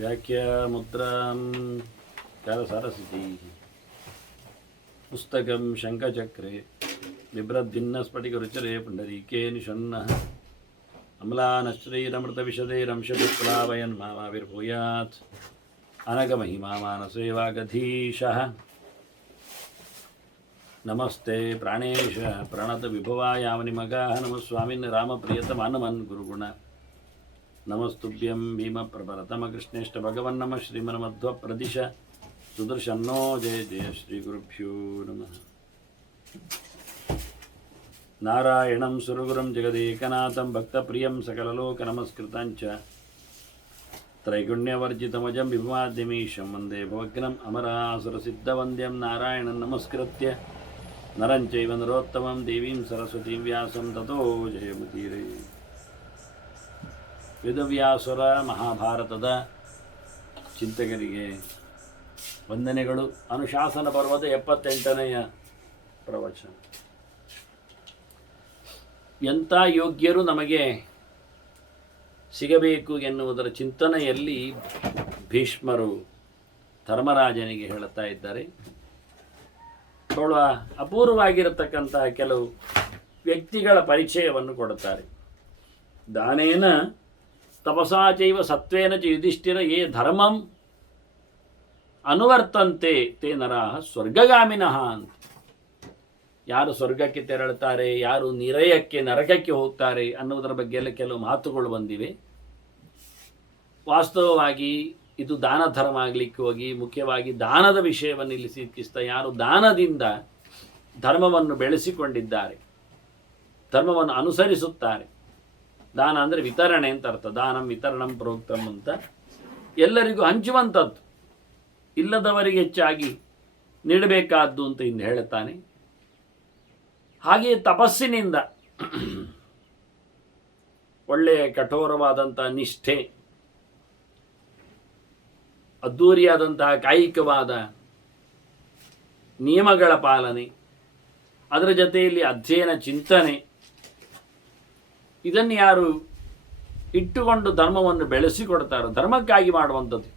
ವ್ಯಾಖ್ಯಾಮುದ್ರಾಂ ಕರಸರಸಿತಿ ಪುಸ್ತಕಂ ಶಂಖಚಕ್ರೆ ಬಿಭ್ರದ್ಭಿನ್ನಸ್ಫಟಿಕರುಚರೆ ಪುಂಡರೀಕೆ ನಿಷನ್ನಃ ಅಮ್ಲಾನಶ್ರೀರಮೃತವಿಶದೈರಂಶದುಪ್ಲಾವಯನ್ಮಾವಿರ್ಭೂಯಾತ್ ಅನಗಮಹಿಮಾ ಮಾನಸೇವಾಗಧೀಶಃ ನಮಸ್ತೆ ಪ್ರಾಣೇಶ ಪ್ರಣತ ವಿಭವಾಯಾಮನಿಮಗಾಃ ನಮಃ ಸ್ವಾಮಿನ್ ರಾಮಪ್ರಿಯತಮಾನಮನ್ ಗುರುಗುಣ ನಮಸ್ತುಭ್ಯಂ ಭೀಮಪ್ರಭರತಮಕೃಷ್ಣೇಷ್ಟ ಭಗವನ್ನಮ ಶ್ರೀಮನ್ಮಧ್ವ ಪ್ರದಿಶ ಸುದರ್ಶನ್ನೋ ಜಯ ಜಯ ಶ್ರೀ ಗುರುಭ್ಯೋ ನಮಃ. ನಾರಾಯಣಂ ಸುರಗುರುಂ ಜಗದೇಕನಾಥಂ ಭಕ್ತಪ್ರಿಯಂ ಸಕಲಲೋಕನಮಸ್ಕೃತಂಚ ತ್ರೈಗುಣ್ಯವರ್ಜಿತಮಜಂ ವಿಭುಮಾದ್ಯಮೀಶಂ ವಂದೇ ಭವಗ್ನಂ ಅಮರಾಸುರಸಿದ್ಧವಂದ್ಯಂ ನಾರಾಯಣಂ ನಮಸ್ಕೃತ್ಯ ನರಂ ಚೈವ ನರೋತ್ತಮಂ ದೇವೀಂ ಸರಸ್ವತೀಂ ವ್ಯಾಸಂ ತತೋ ಜಯಮುದೀರೇ. ವೇದವ್ಯಾಸರ ಮಹಾಭಾರತದ ಚಿಂತಕರಿಗೆ ವಂದನೆಗಳು. ಅನುಶಾಸನ ಪರ್ವದ 78ನೆಯ ಪ್ರವಚನ. ಎಂಥ ಯೋಗ್ಯರು ನಮಗೆ ಸಿಗಬೇಕು ಎನ್ನುವುದರ ಚಿಂತನೆಯಲ್ಲಿ ಭೀಷ್ಮರು ಧರ್ಮರಾಜನಿಗೆ ಹೇಳುತ್ತಾ ಇದ್ದಾರೆ. ಬಹಳ ಅಪೂರ್ವವಾಗಿರತಕ್ಕಂತಹ ಕೆಲವು ವ್ಯಕ್ತಿಗಳ ಪರಿಚಯವನ್ನು ಕೊಡುತ್ತಾರೆ. ದಾನೇನ ತಪಸಾ ಚೈವ ಸತ್ವೇನ ಚ ಯುಧಿಷ್ಠಿರ ಯೇ ಧರ್ಮಂ ಅನುವರ್ತಂತೆ ತೇ ನರಾಹ ಸ್ವರ್ಗಗಾಮಿನಃ ಅಂತ. ಯಾರು ಸ್ವರ್ಗಕ್ಕೆ ತೆರಳುತ್ತಾರೆ, ಯಾರು ನಿರಯಕ್ಕೆ ನರಕಕ್ಕೆ ಹೋಗ್ತಾರೆ ಅನ್ನುವುದರ ಬಗ್ಗೆ ಎಲ್ಲ ಕೆಲವು ಮಾತುಗಳು ಬಂದಿವೆ. ವಾಸ್ತವವಾಗಿ ಇದು ದಾನ ಧರ್ಮ ಆಗಲಿಕ್ಕೆ ಹೋಗಿ ಮುಖ್ಯವಾಗಿ ದಾನದ ವಿಷಯವನ್ನು ಇಲ್ಲಿ ಸಿಕ್ಕಿಸ್ತಾ, ಯಾರು ದಾನದಿಂದ ಧರ್ಮವನ್ನು ಬೆಳೆಸಿಕೊಂಡಿದ್ದಾರೆ, ಧರ್ಮವನ್ನು ಅನುಸರಿಸುತ್ತಾರೆ. ದಾನ ಅಂದರೆ ವಿತರಣೆ ಅಂತ ಅರ್ಥ. ದಾನಂ ವಿತರಣಂ ಪ್ರೋಕ್ತಂ ಅಂತ ಎಲ್ಲರಿಗೂ ಹಂಚುವಂಥದ್ದು, ಇಲ್ಲದವರಿಗೆ ಹೆಚ್ಚಾಗಿ ನೀಡಬೇಕಾದ್ದು ಅಂತ ಇಂದು ಹೇಳುತ್ತಾನೆ. ಹಾಗೆಯೇ ತಪಸ್ಸಿನಿಂದ ಒಳ್ಳೆಯ ಕಠೋರವಾದಂತಹ ನಿಷ್ಠೆ, ಅದ್ಧೂರಿಯಾದಂತಹ ಕಾಯಿಕವಾದ ನಿಯಮಗಳ ಪಾಲನೆ, ಅದರ ಜೊತೆಯಲ್ಲಿ ಅಧ್ಯಯನ ಚಿಂತನೆ, ಇದನ್ನು ಯಾರು ಇಟ್ಟುಕೊಂಡು ಧರ್ಮವನ್ನು ಬೆಳೆಸಿಕೊಡ್ತಾರೋ, ಧರ್ಮಕ್ಕಾಗಿ ಮಾಡುವಂಥದ್ದು.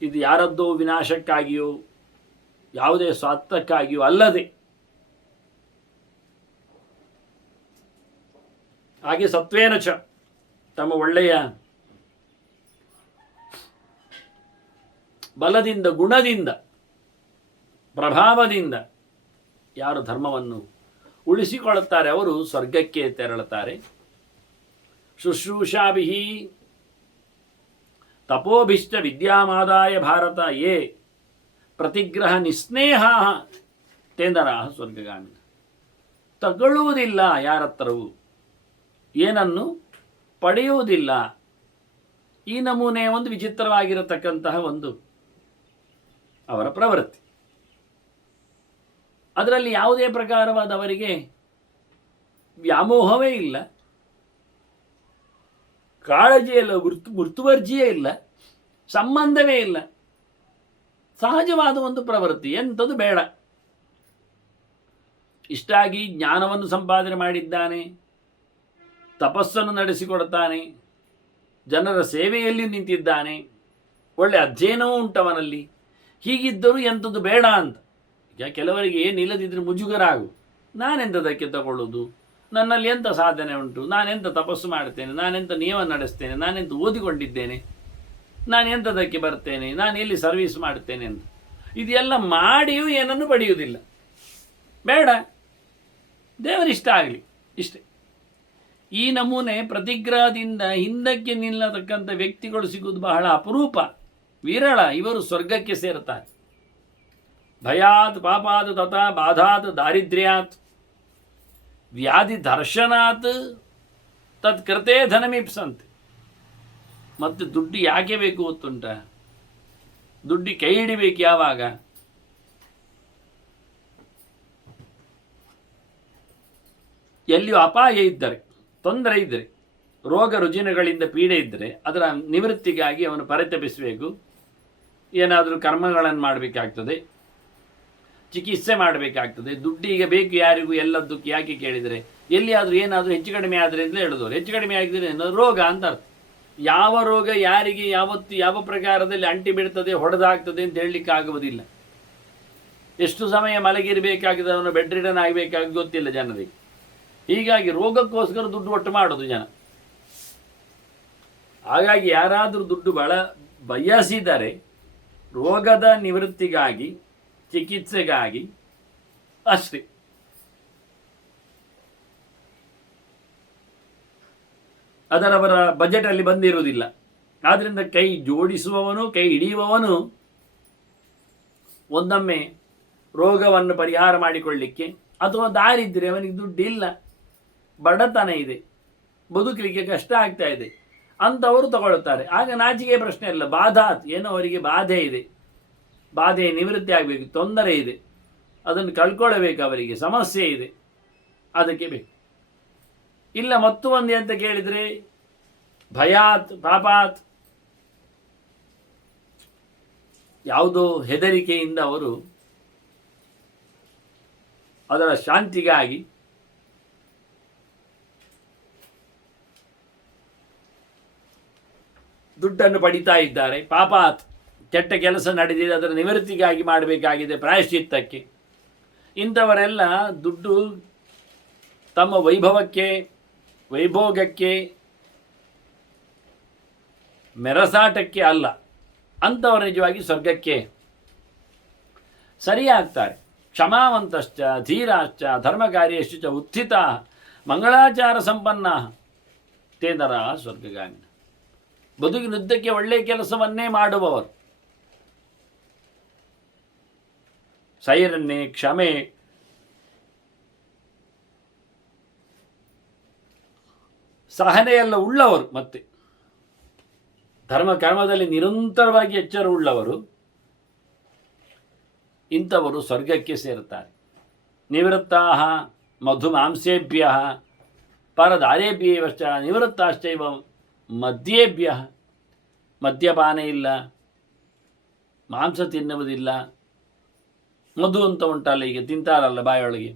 ಇದು ಯಾರದ್ದೋ ವಿನಾಶಕ್ಕಾಗಿಯೋ ಯಾವುದೇ ಸ್ವಾರ್ಥಕ್ಕಾಗಿಯೋ ಅಲ್ಲದೆ, ಹಾಗೆ ಸತ್ವೇನ ಚ ತಮ್ಮ ಒಳ್ಳೆಯ ಬಲದಿಂದ, ಗುಣದಿಂದ, ಪ್ರಭಾವದಿಂದ ಯಾರು ಧರ್ಮವನ್ನು ಉಳಿಸಿಕೊಳ್ಳುತ್ತಾರೆ ಅವರು ಸ್ವರ್ಗಕ್ಕೆ ತೆರಳುತ್ತಾರೆ. ಶುಶ್ರೂಷಾಭಿಃ ತಪೋಭಿಶ್ಚ ವಿದ್ಯಾಮಾದಾಯ ಭಾರತ ಯೇ ಪ್ರತಿಗ್ರಹ ನಿಸ್ನೇಹಾಃ ತೇ ನರಾಃ ಸ್ವರ್ಗಗಾಮಿನಃ. ತಗೊಳ್ಳುವುದಿಲ್ಲ ಯಾರತ್ತರವು, ಏನನ್ನು ಪಡೆಯುವುದಿಲ್ಲ. ಈ ನಮೂನೆ ಒಂದು ವಿಚಿತ್ರವಾಗಿರತಕ್ಕಂತಹ ಒಂದು ಅವರ ಪ್ರವೃತ್ತಿ. ಅದರಲ್ಲಿ ಯಾವುದೇ ಪ್ರಕಾರವಾದ ಅವರಿಗೆ ವ್ಯಾಮೋಹವೇ ಇಲ್ಲ, ಕಾಳಜಿಯಲ್ಲ, ಮುರ್ತುವರ್ಜಿಯೇ ಇಲ್ಲ, ಸಂಬಂಧವೇ ಇಲ್ಲ. ಸಹಜವಾದ ಒಂದು ಪ್ರವೃತ್ತಿ, ಎಂಥದ್ದು ಬೇಡ. ಇಷ್ಟಾಗಿ ಜ್ಞಾನವನ್ನು ಸಂಪಾದನೆ ಮಾಡಿದ್ದಾನೆ, ತಪಸ್ಸನ್ನು ನಡೆಸಿಕೊಡುತ್ತಾನೆ, ಜನರ ಸೇವೆಯಲ್ಲಿ ನಿಂತಿದ್ದಾನೆ, ಒಳ್ಳೆ ಅಧ್ಯಯನವೂ ಉಂಟವನಲ್ಲಿ. ಹೀಗಿದ್ದರೂ ಎಂಥದ್ದು ಬೇಡ ಅಂತ. ಈಗ ಕೆಲವರಿಗೆ ಏನಿಲ್ಲದಿದ್ದರೆ ಮುಜುಗರ ಆಗು. ನಾನೆಂಥದಕ್ಕೆ ತಗೊಳ್ಳೋದು, ನನ್ನಲ್ಲಿ ಎಂಥ ಸಾಧನೆ ಉಂಟು, ನಾನೆಂಥ ತಪಸ್ಸು ಮಾಡ್ತೇನೆ, ನಾನೆಂಥ ನಿಯಮ ನಡೆಸ್ತೇನೆ, ನಾನೆಂಥ ಓದಿಕೊಂಡಿದ್ದೇನೆ, ನಾನು ಎಂಥದಕ್ಕೆ ಬರ್ತೇನೆ, ನಾನು ಎಲ್ಲಿ ಸರ್ವೀಸ್ ಮಾಡ್ತೇನೆ ಅಂತ. ಇದೆಲ್ಲ ಮಾಡಿಯೂ ಏನನ್ನು ಪಡೆಯುವುದಿಲ್ಲ. ಬೇಡ, ದೇವರಿಷ್ಟ ಆಗಲಿ, ಇಷ್ಟೇ. ಈ ನಮೂನೆ ಪ್ರತಿಗ್ರಹದಿಂದ ಹಿಂದಕ್ಕೆ ನಿಲ್ಲತಕ್ಕಂಥ ವ್ಯಕ್ತಿಗಳು ಸಿಗುವುದು ಬಹಳ ಅಪರೂಪ, ವಿರಳ. ಇವರು ಸ್ವರ್ಗಕ್ಕೆ ಸೇರುತ್ತಾರೆ. ಭಯಾತ್ ಪಾಪಾತ್ ತಥಾ ಬಾಧಾತ್ ದಾರಿದ್ರ್ಯಾತ್ ವ್ಯಾಧಿ ದರ್ಶನಾತ್ ತತ್ಕೃತೆ ಧನಮೀಪ್ಸಂತೆ. ಮತ್ತು ದುಡ್ಡು ಯಾಕೆ ಬೇಕು ಗೊತ್ತುಂಟ? ದುಡ್ಡು ಕೈ ಹಿಡಿಬೇಕು ಯಾವಾಗ? ಎಲ್ಲಿಯೂ ಅಪಾಯ ಇದ್ದರೆ, ತೊಂದರೆ ಇದ್ದರೆ, ರೋಗ ರುಜಿನಗಳಿಂದ ಪೀಡೆ ಇದ್ದರೆ ಅದರ ನಿವೃತ್ತಿಗಾಗಿ ಅವನು ಪರಿತಪಿಸಬೇಕು. ಏನಾದರೂ ಕರ್ಮಗಳನ್ನು ಮಾಡಬೇಕಾಗ್ತದೆ, ಚಿಕಿತ್ಸೆ ಮಾಡಬೇಕಾಗ್ತದೆ. ದುಡ್ಡಿಗೆ ಬೇಕು ಯಾರಿಗೂ, ಎಲ್ಲದಕ್ಕೆ. ಯಾಕೆ ಕೇಳಿದರೆ ಎಲ್ಲಿಯಾದರೂ ಏನಾದರೂ ಹೆಚ್ಚು ಕಡಿಮೆ ಆದರೆ ಅಂತ ಹೇಳಿದವರು, ಹೆಚ್ಚು ಕಡಿಮೆ ಆಗಿದ್ರೆ ರೋಗ ಅಂತ ಅರ್ಥ. ಯಾವ ರೋಗ ಯಾರಿಗೆ ಯಾವತ್ತು ಯಾವ ಪ್ರಕಾರದಲ್ಲಿ ಅಂಟಿ ಬಿಡ್ತದೆ ಹೊಡೆದಾಗ್ತದೆ ಅಂತ ಹೇಳಲಿಕ್ಕೆ ಆಗುವುದಿಲ್ಲ. ಎಷ್ಟು ಸಮಯ ಮಲಗಿರಬೇಕಾಗಿದೆ, ಅವನು ಬೆಡ್ ರಿಡನ್ ಆಗಬೇಕಾಗಿ ಗೊತ್ತಿಲ್ಲ ಜನರಿಗೆ. ಹೀಗಾಗಿ ರೋಗಕ್ಕೋಸ್ಕರ ದುಡ್ಡು ಒಟ್ಟು ಮಾಡೋದು ಜನ. ಹಾಗಾಗಿ ಯಾರಾದರೂ ದುಡ್ಡು ಬಯಸಿದರೆ ರೋಗದ ನಿವೃತ್ತಿಗಾಗಿ, ಚಿಕಿತ್ಸೆಗಾಗಿ ಅಷ್ಟೇ. ಅದರವರ ಬಜೆಟಲ್ಲಿ ಬಂದಿರುವುದಿಲ್ಲ. ಆದ್ದರಿಂದ ಕೈ ಜೋಡಿಸುವವನು, ಕೈ ಹಿಡಿಯುವವನು ಒಂದೊಮ್ಮೆ ರೋಗವನ್ನು ಪರಿಹಾರ ಮಾಡಿಕೊಳ್ಳಿಕ್ಕೆ, ಅಥವಾ ದಾರಿದ್ರ್ಯ, ಅವನಿಗೆ ದುಡ್ಡಿಲ್ಲ, ಬಡತನ ಇದೆ, ಬದುಕಲಿಕ್ಕೆ ಕಷ್ಟ ಆಗ್ತಾ ಇದೆ ಅಂಥವರು ತಗೊಳ್ತಾರೆ. ಆಗ ನಾಚಿಕೆ ಪ್ರಶ್ನೆ ಇಲ್ಲ. ಬಾಧಾತ್, ಏನೋ ಅವರಿಗೆ ಬಾಧೆ ಇದೆ, ಬಾಧೆ ನಿವೃತ್ತಿ ಆಗಬೇಕು, ತೊಂದರೆ ಇದೆ, ಅದನ್ನು ಕಳ್ಕೊಳ್ಳಬೇಕು, ಅವರಿಗೆ ಸಮಸ್ಯೆ ಇದೆ, ಅದಕ್ಕೆ ಬೇಕು. ಇಲ್ಲ ಮತ್ತು ಒಂದು ಅಂತ ಕೇಳಿದರೆ ಭಯಾತ್ ಪಾಪಾತ್, ಯಾವುದೋ ಹೆದರಿಕೆಯಿಂದ ಅವರು ಅದರ ಶಾಂತಿಗಾಗಿ ದುಡ್ಡನ್ನು ಪಡಿತಾ ಇದ್ದಾರೆ. ಪಾಪಾತ್, ಕೆಟ್ಟ ಕೆಲಸ ನಡೆದಿದೆ, ಅದರ ನಿವೃತ್ತಿಗಾಗಿ ಮಾಡಬೇಕಾಗಿದೆ, ಪ್ರಾಯಶ್ಚಿತ್ತಕ್ಕೆ. ಇಂಥವರೆಲ್ಲ ದುಡ್ಡು ತಮ್ಮ ವೈಭವಕ್ಕೆ, ವೈಭೋಗಕ್ಕೆ, ಮೆರಸಾಟಕ್ಕೆ ಅಲ್ಲ. ಅಂಥವರು ನಿಜವಾಗಿ ಸ್ವರ್ಗಕ್ಕೆ ಸರಿಯಾಗ್ತಾರೆ. ಕ್ಷಮಾವಂತಶ್ಚ ಧೀರಾಶ್ಚ ಧರ್ಮಕಾರ್ಯಶ್ಚ ಉತ್ಥಿತ ಮಂಗಳಾಚಾರ ಸಂಪನ್ನ ತೇ ನರಃ ಸ್ವರ್ಗಗಾಮಿನಃ. ಬದುಕಿನುದ್ದಕ್ಕೆ ಒಳ್ಳೆಯ ಕೆಲಸವನ್ನೇ ಮಾಡುವವರು, ಸೈರನ್ಯ, ಕ್ಷಮೆ, ಸಹನೆಯೆಲ್ಲ ಉಳ್ಳವರು, ಮತ್ತೆ ಧರ್ಮ ಕರ್ಮದಲ್ಲಿ ನಿರಂತರವಾಗಿ ಎಚ್ಚರ ಉಳ್ಳವರು, ಇಂಥವರು ಸ್ವರ್ಗಕ್ಕೆ ಸೇರುತ್ತಾರೆ. ನಿವೃತ್ತಾಃ ಮಧುಮಾಂಸೇಭ್ಯ ಪರದಾರೇಭ್ಯವಶ್ಚ ನಿವೃತ್ತಾಶ್ಚೈವ ಮದ್ಯೇಭ್ಯ. ಮದ್ಯಪಾನ ಇಲ್ಲ, ಮಾಂಸ ತಿನ್ನುವುದಿಲ್ಲ, ಮಧು ಅಂತ ಉಂಟಲ್ಲ, ಈಗ ತಿಂತಾರಲ್ಲ ಬಾಯೊಳಗೆ,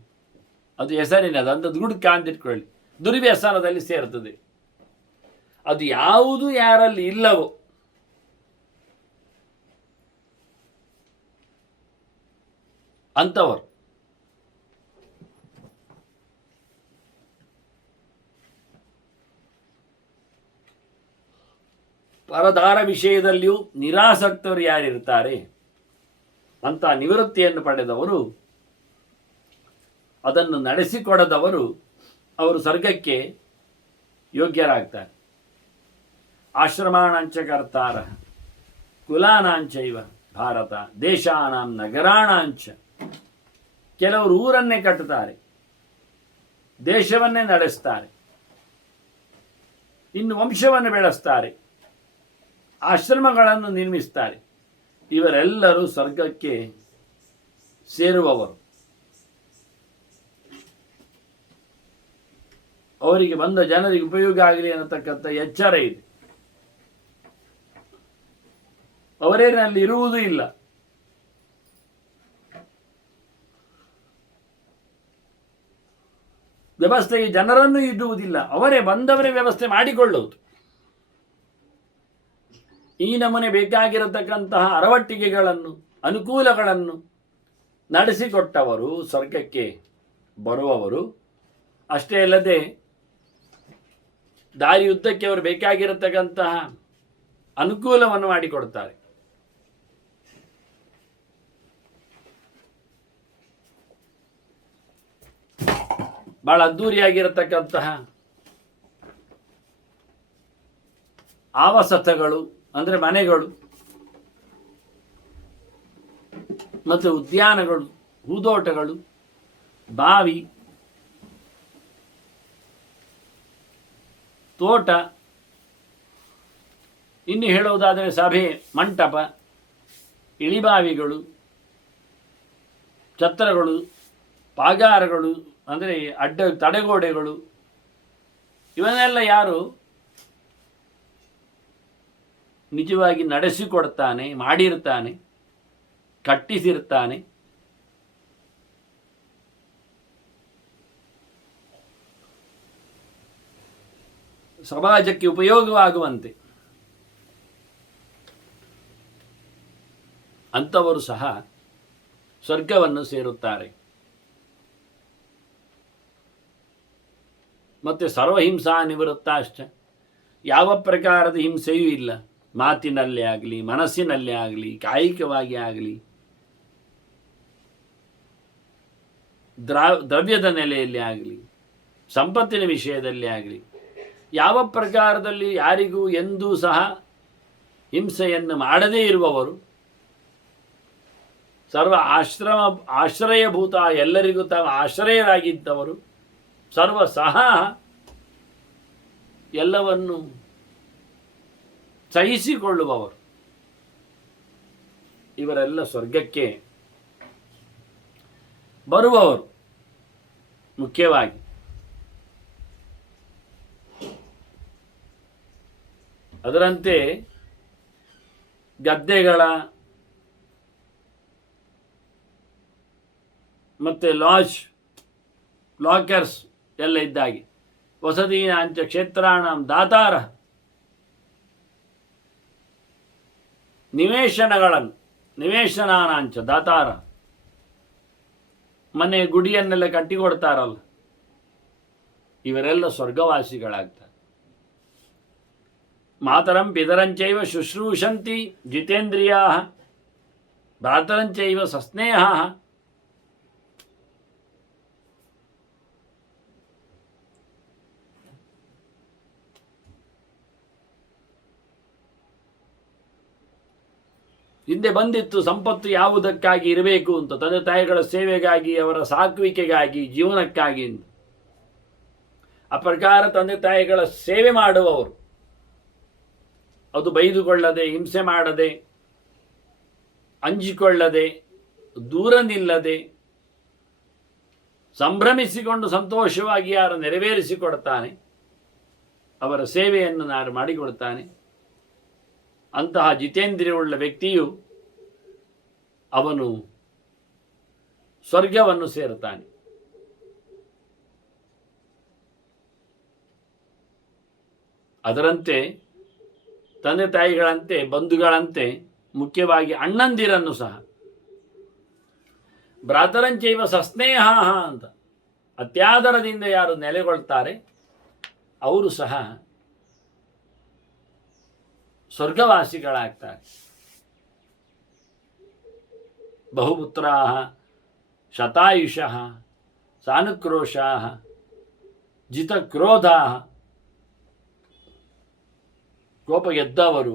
ಅದು ಹೆಸರಿನದು, ಅಂಥದ್ದು ಗುಡ್ ಕಾಂತಿಟ್ಕೊಳ್ಳಿ, ದುರ್ವ್ಯಸನದಲ್ಲಿ ಸೇರ್ತದೆ. ಅದು ಯಾವುದು ಯಾರಲ್ಲಿ ಇಲ್ಲವೋ ಅಂಥವರು ಪರದಾರ ವಿಷಯದಲ್ಲಿಯೂ ನಿರಾಸಕ್ತರು ಯಾರಿರ್ತಾರೆ ಅಂತ ನಿವೃತ್ತಿಯನ್ನು ಪಡೆದವರು, ಅದನ್ನು ನಡೆಸಿಕೊಡದವರು, ಅವರು ಸ್ವರ್ಗಕ್ಕೆ ಯೋಗ್ಯರಾಗ್ತಾರೆ. ಆಶ್ರಮಾಣಾಂಚ ಕರ್ತಾರ ಕುಲಾನಾಂಚೈವ ಭಾರತ ದೇಶಾನಾಂ ನಗರಾಣಾಂಚ. ಕೆಲವರು ಊರನ್ನೇ ಕಟ್ಟುತ್ತಾರೆ, ದೇಶವನ್ನೇ ನಡೆಸ್ತಾರೆ, ಇನ್ನು ವಂಶವನ್ನು ಬೆಳೆಸ್ತಾರೆ, ಆಶ್ರಮಗಳನ್ನು ನಿರ್ಮಿಸ್ತಾರೆ. ಇವರೆಲ್ಲರೂ ಸ್ವರ್ಗಕ್ಕೆ ಸೇರುವವರು. ಅವರಿಗೆ ಬಂದ ಜನರಿಗೆ ಉಪಯೋಗ ಆಗಲಿ ಅನ್ನತಕ್ಕಂಥ ಎಚ್ಚರ ಇದೆ. ಅವರೇನಲ್ಲಿ ಇರುವುದೂ ಇಲ್ಲ. ವ್ಯವಸ್ಥೆಗೆ ಜನರನ್ನು ಇಡುವುದಿಲ್ಲ, ಅವರೇ ಬಂದವರೇ ವ್ಯವಸ್ಥೆ ಮಾಡಿಕೊಳ್ಳುವುದು. ಈ ನಮೂನೆ ಬೇಕಾಗಿರತಕ್ಕಂತಹ ಅರವಟ್ಟಿಗೆಗಳನ್ನು, ಅನುಕೂಲಗಳನ್ನು ನಡೆಸಿಕೊಟ್ಟವರು ಸ್ವರ್ಗಕ್ಕೆ ಬರುವವರು. ಅಷ್ಟೇ ಅಲ್ಲದೆ ದಾರಿಯುದ್ದಕ್ಕೆ ಅವರು ಬೇಕಾಗಿರತಕ್ಕಂತಹ ಅನುಕೂಲವನ್ನು ಮಾಡಿಕೊಡ್ತಾರೆ. ಬಹಳ ಅದ್ಧೂರಿಯಾಗಿರತಕ್ಕಂತಹ ಆವಾಸಗಳು ಅಂದರೆ ಮನೆಗಳು ಮತ್ತು ಉದ್ಯಾನಗಳು, ಹೂದೋಟಗಳು, ಬಾವಿ, ತೋಟ, ಇನ್ನು ಹೇಳುವುದಾದರೆ ಸಭೆ, ಮಂಟಪ, ಇಳಿಬಾವಿಗಳು, ಛತ್ರಗಳು, ಪಾಗಾರಗಳು ಅಂದರೆ ತಡೆಗೋಡೆಗಳು, ಇವನ್ನೆಲ್ಲ ಯಾರು ನಿಜವಾಗಿ ನಡೆಸಿಕೊಡ್ತಾನೆ, ಮಾಡಿರ್ತಾನೆ, ಕಟ್ಟಿಸಿರ್ತಾನೆ, ಸಮಾಜಕ್ಕೆ ಉಪಯೋಗವಾಗುವಂತೆ ಅಂಥವರು ಸಹ ಸ್ವರ್ಗವನ್ನು ಸೇರುತ್ತಾರೆ. ಮತ್ತು ಸರ್ವಹಿಂಸಾ ನಿವೃತ್ತಾಶ್ಚ, ಯಾವ ಪ್ರಕಾರದ ಹಿಂಸೆಯೂ ಇಲ್ಲ, ಮಾತಿನಲ್ಲೇ ಆಗಲಿ, ಮನಸ್ಸಿನಲ್ಲೇ ಆಗಲಿ, ಕಾಯಿಕವಾಗಿ ಆಗಲಿ, ದ್ರವ್ಯದ ನೆಲೆಯಲ್ಲಿ ಆಗಲಿ, ಸಂಪತ್ತಿನ ವಿಷಯದಲ್ಲಿ ಆಗಲಿ, ಯಾವ ಪ್ರಕಾರದಲ್ಲಿ ಯಾರಿಗೂ ಎಂದೂ ಸಹ ಹಿಂಸೆಯನ್ನು ಮಾಡದೇ ಇರುವವರು, ಸರ್ವ ಆಶ್ರಯಭೂತ, ಎಲ್ಲರಿಗೂ ತಾವು ಆಶ್ರಯರಾಗಿದ್ದವರು, ಸರ್ವ ಸಹ ಎಲ್ಲವನ್ನು ಸಹಿಸಿಕೊಳ್ಳುವವರು, ಇವರೆಲ್ಲ ಸ್ವರ್ಗಕ್ಕೆ ಬರುವವರು. ಮುಖ್ಯವಾಗಿ ಅದರಂತೆ ಗದ್ದೆಗಳ ಮತ್ತು ಲಾಕರ್ಸ್ ಎಲ್ಲ ಇದ್ದಾಗೆ, ವಸತೀನಾಂಚ ಕ್ಷೇತ್ರಾಣಂ ದಾತಾರ, ನಿವೇಶನಾನಾಂಚ ದಾತಾರ, ಮನೆ ಗುಡಿಯನ್ನೆಲ್ಲ ಕಟ್ಟಿಕೊಡ್ತಾರಲ್ಲ, ಇವರೆಲ್ಲ ಸ್ವರ್ಗವಾಸಿಗಳಾಗ್ತಾರೆ. ಮಾತರಂ ಪಿತರಂಚೈವ ಶುಶ್ರೂಷಂತಿ ಜಿತೇಂದ್ರಿಯಾ, ಭ್ರಾತರಂಚೈವ ಸಸ್ನೇಹ. ಹಿಂದೆ ಬಂದಿತ್ತು ಸಂಪತ್ತು ಯಾವುದಕ್ಕಾಗಿ ಇರಬೇಕು ಅಂತ, ತಂದೆ ತಾಯಿಗಳ ಸೇವೆಗಾಗಿ, ಅವರ ಸಾಕುವಿಕೆಗಾಗಿ, ಜೀವನಕ್ಕಾಗಿ. ಆ ಪ್ರಕಾರ ತಂದೆ ತಾಯಿಗಳ ಸೇವೆ ಮಾಡುವವರು, ಅದು ಬೈದುಕೊಳ್ಳದೆ, ಹಿಂಸೆ ಮಾಡದೆ, ಅಂಜಿಕೊಳ್ಳದೆ, ದೂರ ನಿಲ್ಲದೆ, ಸಂಭ್ರಮಿಸಿಕೊಂಡು ಸಂತೋಷವಾಗಿ ಯಾರು ನೆರವೇರಿಸಿಕೊಡ್ತಾನೆ, ಅವರ ಸೇವೆಯನ್ನು ನಾನು ಮಾಡಿಕೊಡ್ತಾನೆ, ಅಂತಹ ಜಿತೇಂದ್ರಿಯವುಳ್ಳ ವ್ಯಕ್ತಿಯು ಅವನು ಸ್ವರ್ಗವನ್ನು ಸೇರುತ್ತಾನೆ. ಅದರಂತೆ ತಂದೆ ತಾಯಿಗಳಂತೆ, ಬಂಧುಗಳಂತೆ, ಮುಖ್ಯವಾಗಿ ಅಣ್ಣಂದಿರನ್ನು ಸಹ ಭ್ರಾತರಂಚೈವ ಸಸ್ನೇಹ ಅಂತ ಅತ್ಯಾದರದಿಂದ ಯಾರು ನೆಲೆಗೊಳ್ತಾರೆ ಅವರು ಸಹ ಸ್ವರ್ಗವಾಸಿಗಳಾಗ್ತಾರೆ. ಬಹುಪುತ್ರಾ ಶತಾಯುಷಃ ಸಾನುಕ್ರೋಶಾ ಜಿತಕ್ರೋಧಾ, ಕೋಪ ಗೆದ್ದವರು,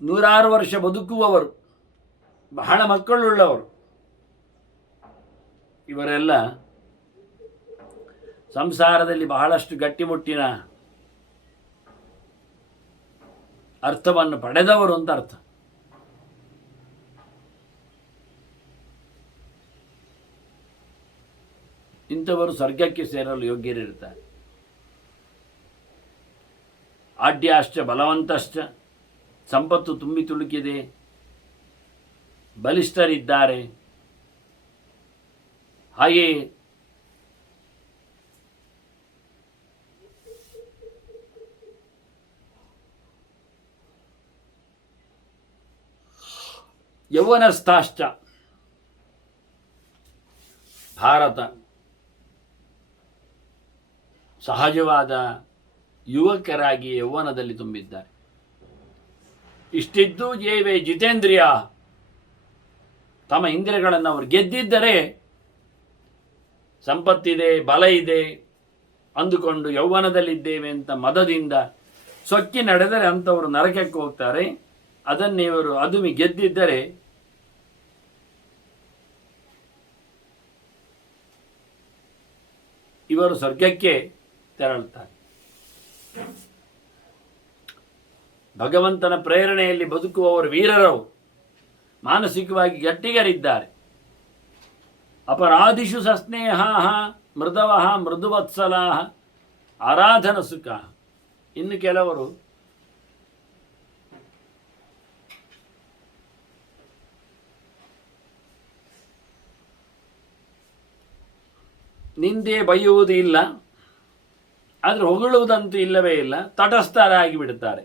ನೂರಾರು ವರ್ಷ ಬದುಕುವವರು, ಬಹಳ ಮಕ್ಕಳುಳ್ಳವರು, ಇವರೆಲ್ಲ ಸಂಸಾರದಲ್ಲಿ ಬಹಳಷ್ಟು ಗಟ್ಟಿಮುಟ್ಟಿನ ಅರ್ಥವನ್ನು ಪಡೆದವರು ಅಂತ ಅರ್ಥ. ಇಂಥವರು ಸ್ವರ್ಗಕ್ಕೆ ಸೇರಲು ಯೋಗ್ಯರಿರ್ತಾರೆ. ಆಡ್ಯಾಶ್ಚ ಬಲವಂತಶ್ಚ, ಸಂಪತ್ತು ತುಂಬಿ ತುಳುಕಿದೆ, ಬಲಿಷ್ಠರಿದ್ದಾರೆ, ಹಾಗೆಯೇ ಯೌವನಸ್ಥಾಶ್ಚ, ಭಾರತ ಸಹಜವಾದ ಯುವಕರಾಗಿ ಯೌವನದಲ್ಲಿ ತುಂಬಿದ್ದಾರೆ. ಇಷ್ಟಿದ್ದು ಜೇವೇ ಜಿತೇಂದ್ರಿಯ, ತಮ್ಮ ಇಂದ್ರಿಯಗಳನ್ನು ಅವರು ಗೆದ್ದಿದ್ದರೆ, ಸಂಪತ್ತಿದೆ, ಬಲ ಇದೆ ಅಂದುಕೊಂಡು ಯೌವನದಲ್ಲಿದ್ದೇವೆ ಅಂತ ಮದದಿಂದ ಸೊಕ್ಕಿ ನಡೆದರೆ ಅಂಥವರು ನರಕಕ್ಕೆ ಹೋಗ್ತಾರೆ. ಅದನ್ನೇ ಇವರು ಅದುಮಿ ಗೆದ್ದಿದ್ದರೆ ಇವರು ಸ್ವರ್ಗಕ್ಕೆ ತೆರಳುತ್ತಾರೆ. ಭಗವಂತನ ಪ್ರೇರಣೆಯಲ್ಲಿ ಬದುಕುವವರು ವೀರರವು, ಮಾನಸಿಕವಾಗಿ ಗಟ್ಟಿಗರಿದ್ದಾರೆ. ಅಪರಾಧಿಷು ಸಸ್ನೇಹ ಮೃದವ ಮೃದುವತ್ಸಲ ಆರಾಧನ ಸುಖ. ಇನ್ನು ಕೆಲವರು ನಿಂದೆ ಬೈಯುವುದು ಇಲ್ಲ, ಆದರೆ ಹೊಗಳುವುದಂತೂ ಇಲ್ಲವೇ ಇಲ್ಲ, ತಟಸ್ಥರಾಗಿ ಬಿಡುತ್ತಾರೆ.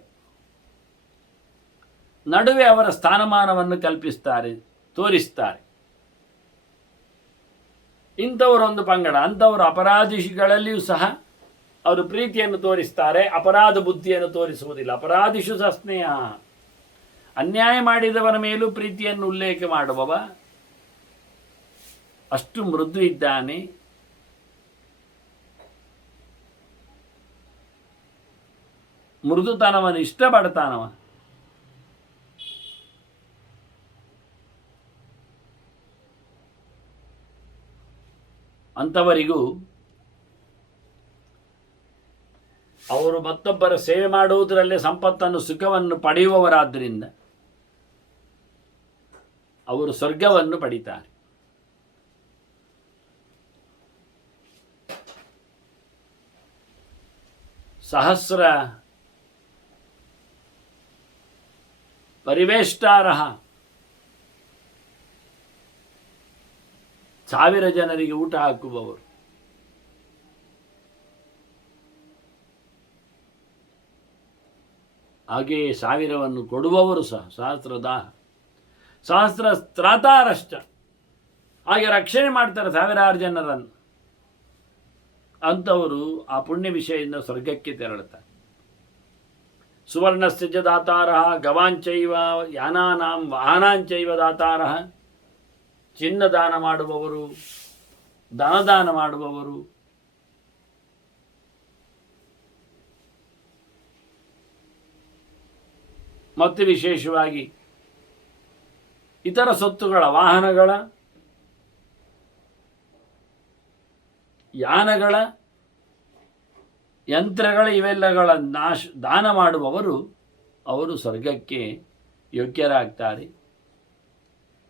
ನಡುವೆ ಅವರ ಸ್ಥಾನಮಾನವನ್ನು ಕಲ್ಪಿಸ್ತಾರೆ, ತೋರಿಸ್ತಾರೆ. ಇಂಥವರೊಂದು ಪಂಗಡ. ಅಂಥವರು ಅಪರಾಧಿಗಳಲ್ಲಿಯೂ ಸಹ ಅವರು ಪ್ರೀತಿಯನ್ನು ತೋರಿಸ್ತಾರೆ, ಅಪರಾಧ ಬುದ್ಧಿಯನ್ನು ತೋರಿಸುವುದಿಲ್ಲ. ಅಪರಾಧಿಷು ಸಸ್ನೇಹ, ಅನ್ಯಾಯ ಮಾಡಿದವನ ಮೇಲೂ ಪ್ರೀತಿಯನ್ನು ಉಲ್ಲೇಖ ಮಾಡುವವ, ಅಷ್ಟು ಮೃದು ಇದ್ದಾನೆ. ಮೃದುತನವನ್ನು ಇಷ್ಟಪಡ್ತಾನವ. ಅಂಥವರಿಗೂ ಅವರು ಮತ್ತೊಬ್ಬರ ಸೇವೆ ಮಾಡುವುದರಲ್ಲೇ ಸಂಪತ್ತನ್ನು ಸುಖವನ್ನು ಪಡೆಯುವವರಾದ್ದರಿಂದ ಅವರು ಸ್ವರ್ಗವನ್ನು ಪಡಿತಾರೆ. ಸಹಸ್ರ ಪರಿವೇಷ್ಟಾರಹ, 1000 ಜನರಿಗೆ ಊಟ ಹಾಕುವವರು. ಹಾಗೆಯೇ 1000ವನ್ನು ಕೊಡುವವರು ಸಹ ಸಹಸ್ರ ತ್ರಾತಾರಶ್ಚ, ಹಾಗೆ ರಕ್ಷಣೆ ಮಾಡ್ತಾರೆ 1000 ಜನರನ್ನು. ಅಂಥವರು ಆ ಪುಣ್ಯ ವಿಷಯದಿಂದ ಸ್ವರ್ಗಕ್ಕೆ ತೆರಳುತ್ತಾರೆ. ಸುವರ್ಣಸ್ಯ ಚ ದಾತಾರಃ ಗವಾಂಚೈವ ಯಾನಾನಾಂ ವಾಹನಾಂಚೈವ ದಾತಾರಃ, ಚಿನ್ನ ದಾನ ಮಾಡುವವರು, ಧನದಾನ ಮಾಡುವವರು, ಮತ್ತು ವಿಶೇಷವಾಗಿ ಇತರ ಸೊತ್ತುಗಳ, ವಾಹನಗಳ, ಯಾನಗಳ, ಯಂತ್ರಗಳ ಇವೆಲ್ಲಗಳ ದಾನ ಮಾಡುವವರು ಅವರು ಸ್ವರ್ಗಕ್ಕೆ ಯೋಗ್ಯರಾಗ್ತಾರೆ.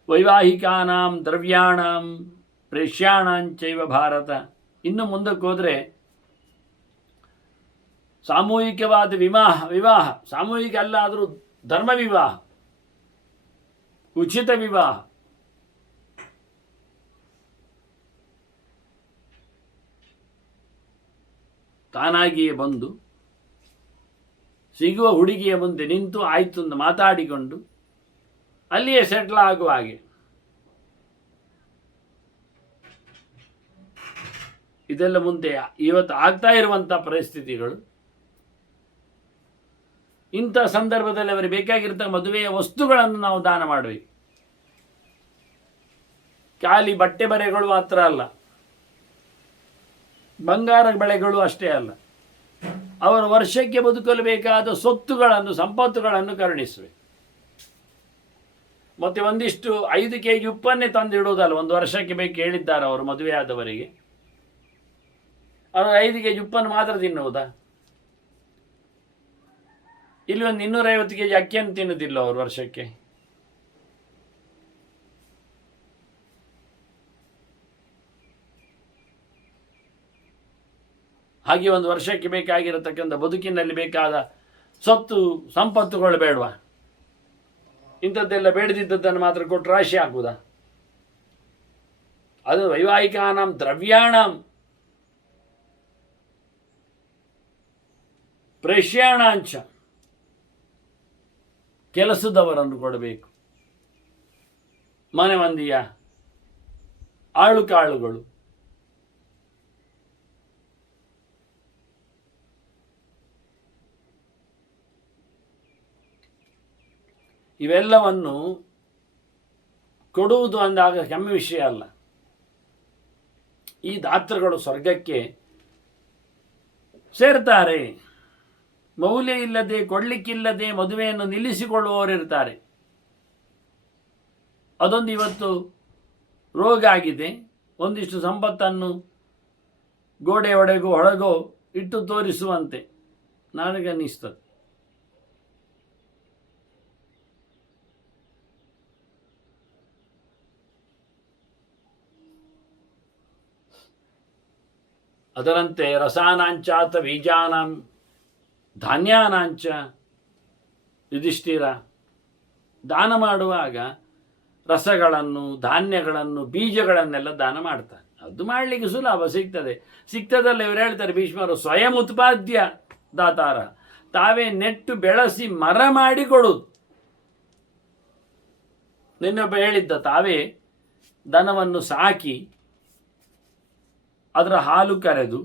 ವೈವಾಹಿಕಾನಾಂ ದ್ರವ್ಯಾಣಾಂ ಪ್ರೇಷ್ಯಾಣಾಂಚೈವ ಭಾರತ. ಇನ್ನು ಮುಂದಕ್ಕೆ ಹೋದರೆ ಸಾಮೂಹಿಕವಾದ ವಿವಾಹ, ಸಾಮೂಹಿಕ ಅಲ್ಲ ಆದರೂ ಧರ್ಮ ವಿವಾಹ, ಉಚಿತ ವಿವಾಹ, ತಾನಾಗಿಯೇ ಬಂದು ಸಿಗುವ ಹುಡುಗಿಯ ಮುಂದೆ ನಿಂತು ಆಯ್ತು ಅಂತ ಮಾತಾಡಿಕೊಂಡು ಅಲ್ಲಿಯೇ ಸೆಟ್ಲ್ ಆಗುವ ಹಾಗೆ. ಇದೆಲ್ಲ ಮುಂದೆ ಇವತ್ತು ಆಗ್ತಾ ಇರುವಂಥ ಪರಿಸ್ಥಿತಿಗಳು. ಇಂಥ ಸಂದರ್ಭದಲ್ಲಿ ಅವರಿಗೆ ಬೇಕಾಗಿರ್ತಕ್ಕ ಮದುವೆಯ ವಸ್ತುಗಳನ್ನು ನಾವು ದಾನ ಮಾಡಬೇಕು. ಖಾಲಿ ಬಟ್ಟೆ ಬರೆಗಳು ಮಾತ್ರ ಅಲ್ಲ, ಬಂಗಾರ ಬಳೆಗಳು ಅಷ್ಟೇ ಅಲ್ಲ, ಅವರ ವರ್ಷಕ್ಕೆ ಬದುಕಲು ಬೇಕಾದ ಸೊತ್ತುಗಳನ್ನು, ಸಂಪತ್ತುಗಳನ್ನು ಕರುಣಿಸಬೇಕು. ಮತ್ತು ಒಂದಿಷ್ಟು 5 kg ಉಪ್ಪನ್ನೇ ತಂದಿಡುವುದಲ್ಲ, ಒಂದು ವರ್ಷಕ್ಕೆ ಬೇಕು ಹೇಳಿದ್ದಾರೆ ಅವರು ಮದುವೆಯಾದವರಿಗೆ. ಅವರು 5 kg ಉಪ್ಪನ್ನು ಮಾತ್ರ ತಿನ್ನುವುದಾ? ಇಲ್ಲಿ ಒಂದು 250 kg ಅಕ್ಕಿಯನ್ನು ತಿನ್ನುವುದಿಲ್ಲ ಅವರು ವರ್ಷಕ್ಕೆ. ಹಾಗೆ ಒಂದು ವರ್ಷಕ್ಕೆ ಬೇಕಾಗಿರತಕ್ಕಂಥ ಬದುಕಿನಲ್ಲಿ ಬೇಕಾದ ಸೊತ್ತು ಸಂಪತ್ತುಗಳು ಬೇಡವಾ? ಇಂಥದ್ದೆಲ್ಲ ಬೇಡದಿದ್ದದ್ದನ್ನು ಮಾತ್ರ ಕೊಟ್ಟು ರಾಶಿ ಹಾಕುವುದಾ? ಅದು ವೈವಾಹಿಕಾನಾಂ ದ್ರವ್ಯಾಣಾಂ ಪ್ರೇಷ್ಯಾಣಾಂಚ, ಕೆಲಸದವರನ್ನು ಕೊಡಬೇಕು. ಮನೆ ಮಂದಿಯ ಆಳುಕಾಳುಗಳು, ಇವೆಲ್ಲವನ್ನು ಕೊಡುವುದು ಅಂದಾಗ ಕೆಮ್ಮೆ ವಿಷಯ ಅಲ್ಲ. ಈ ದಾತೃಗಳು ಸ್ವರ್ಗಕ್ಕೆ ಸೇರ್ತಾರೆ. ಮೌಲ್ಯ ಇಲ್ಲದೆ, ಕೊಡಲಿಕ್ಕಿಲ್ಲದೆ ಮದುವೆಯನ್ನು ನಿಲ್ಲಿಸಿಕೊಳ್ಳುವವರಿರ್ತಾರೆ. ಅದೊಂದು ಇವತ್ತು ರೋಗ ಆಗಿದೆ. ಒಂದಿಷ್ಟು ಸಂಪತ್ತನ್ನು ಗೋಡೆ ಒಳಗೋ ಇಟ್ಟು ತೋರಿಸುವಂತೆ ನನಗನ್ನಿಸ್ತದೆ. ಅದರಂತೆ ರಸಾನಾಂಚಾತ ಬೀಜಾನಾಂ ಧಾನ್ಯಾನಾಂಚ ಯುಧಿಷ್ಠಿರ, ದಾನ ಮಾಡುವಾಗ ರಸಗಳನ್ನು, ಧಾನ್ಯಗಳನ್ನು, ಬೀಜಗಳನ್ನೆಲ್ಲ ದಾನ ಮಾಡ್ತಾನೆ. ಅದು ಮಾಡಲಿಕ್ಕೆ ಸುಲಭ, ಸಿಗ್ತದಲ್ಲ. ಇವರು ಹೇಳ್ತಾರೆ ಭೀಷ್ಮರು, ಸ್ವಯಂ ಉತ್ಪಾದ್ಯ ದಾತಾರ, ತಾವೇ ನೆಟ್ಟು ಬೆಳೆಸಿ ಮರ ಮಾಡಿ ಕೊಡುವುದು. ನಿನ್ನೊಬ್ಬ ಹೇಳಿದ್ದ, ತಾವೇ ದನವನ್ನು ಸಾಕಿ ಅದರ ಹಾಲು ಕರೆದು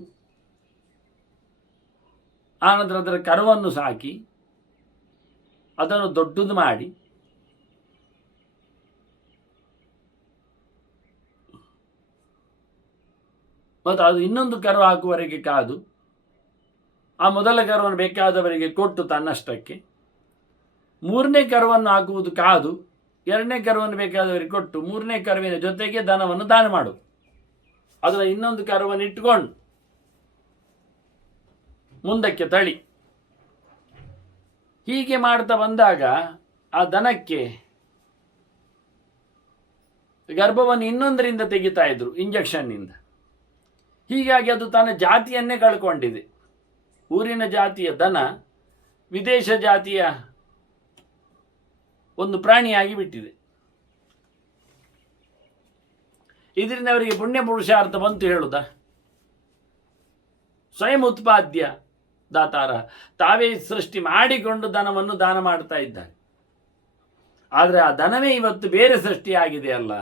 ಆನಂತರ ಅದರ ಕರುವನ್ನು ಸಾಕಿ ಅದನ್ನು ದೊಡ್ಡದು ಮಾಡಿ ಮತ್ತು ಅದು ಇನ್ನೊಂದು ಕರು ಹಾಕುವವರೆಗೆ ಕಾದು ಆ ಮೊದಲ ಕರುವನ್ನು ಬೇಕಾದವರಿಗೆ ಕೊಟ್ಟು ತನ್ನಷ್ಟಕ್ಕೆ, ಮೂರನೇ ಕರುವನ್ನು ಹಾಕುವುದು ಕಾದು ಎರಡನೇ ಕರುವನ್ನು ಬೇಕಾದವರಿಗೆ ಕೊಟ್ಟು ಮೂರನೇ ಕರುವಿನ ಜೊತೆಗೆ ದನವನ್ನು ದಾನ ಮಾಡು, ಅದರ ಇನ್ನೊಂದು ಕರುವನ್ನು ಇಟ್ಟುಕೊಂಡು ಮುಂದಕ್ಕೆ ತಳಿ. ಹೀಗೆ ಮಾಡ್ತಾ ಬಂದಾಗ ಆ ದನಕ್ಕೆ ಗರ್ಭವನ್ನು ಇನ್ನೊಂದರಿಂದ ತೆಗಿತಾ ಇದ್ರು, ಇಂಜೆಕ್ಷನ್ನಿಂದ. ಹೀಗಾಗಿ ಅದು ತನ್ನ ಜಾತಿಯನ್ನೇ ಕಳ್ಕೊಂಡಿದೆ. ಊರಿನ ಜಾತಿಯ ದನ ವಿದೇಶ ಜಾತಿಯ ಒಂದು ಪ್ರಾಣಿಯಾಗಿ ಬಿಟ್ಟಿದೆ. ಇದರಿಂದ ಅವರಿಗೆ ಪುಣ್ಯ ಪುರುಷಾರ್ಥ ಬಂತು ಹೇಳುವುದಾ? ಸ್ವಯಂ ಉತ್ಪಾದ್ಯ ದಾತಾರ, ತಾವೇ ಸೃಷ್ಟಿ ಮಾಡಿಕೊಂಡು ದನವನ್ನು ದಾನ ಮಾಡ್ತಾ ಇದ್ದಾರೆ. ಆದರೆ ಆ ದನವೇ ಇವತ್ತು ಬೇರೆ ಸೃಷ್ಟಿಯಾಗಿದೆ ಅಲ್ಲ,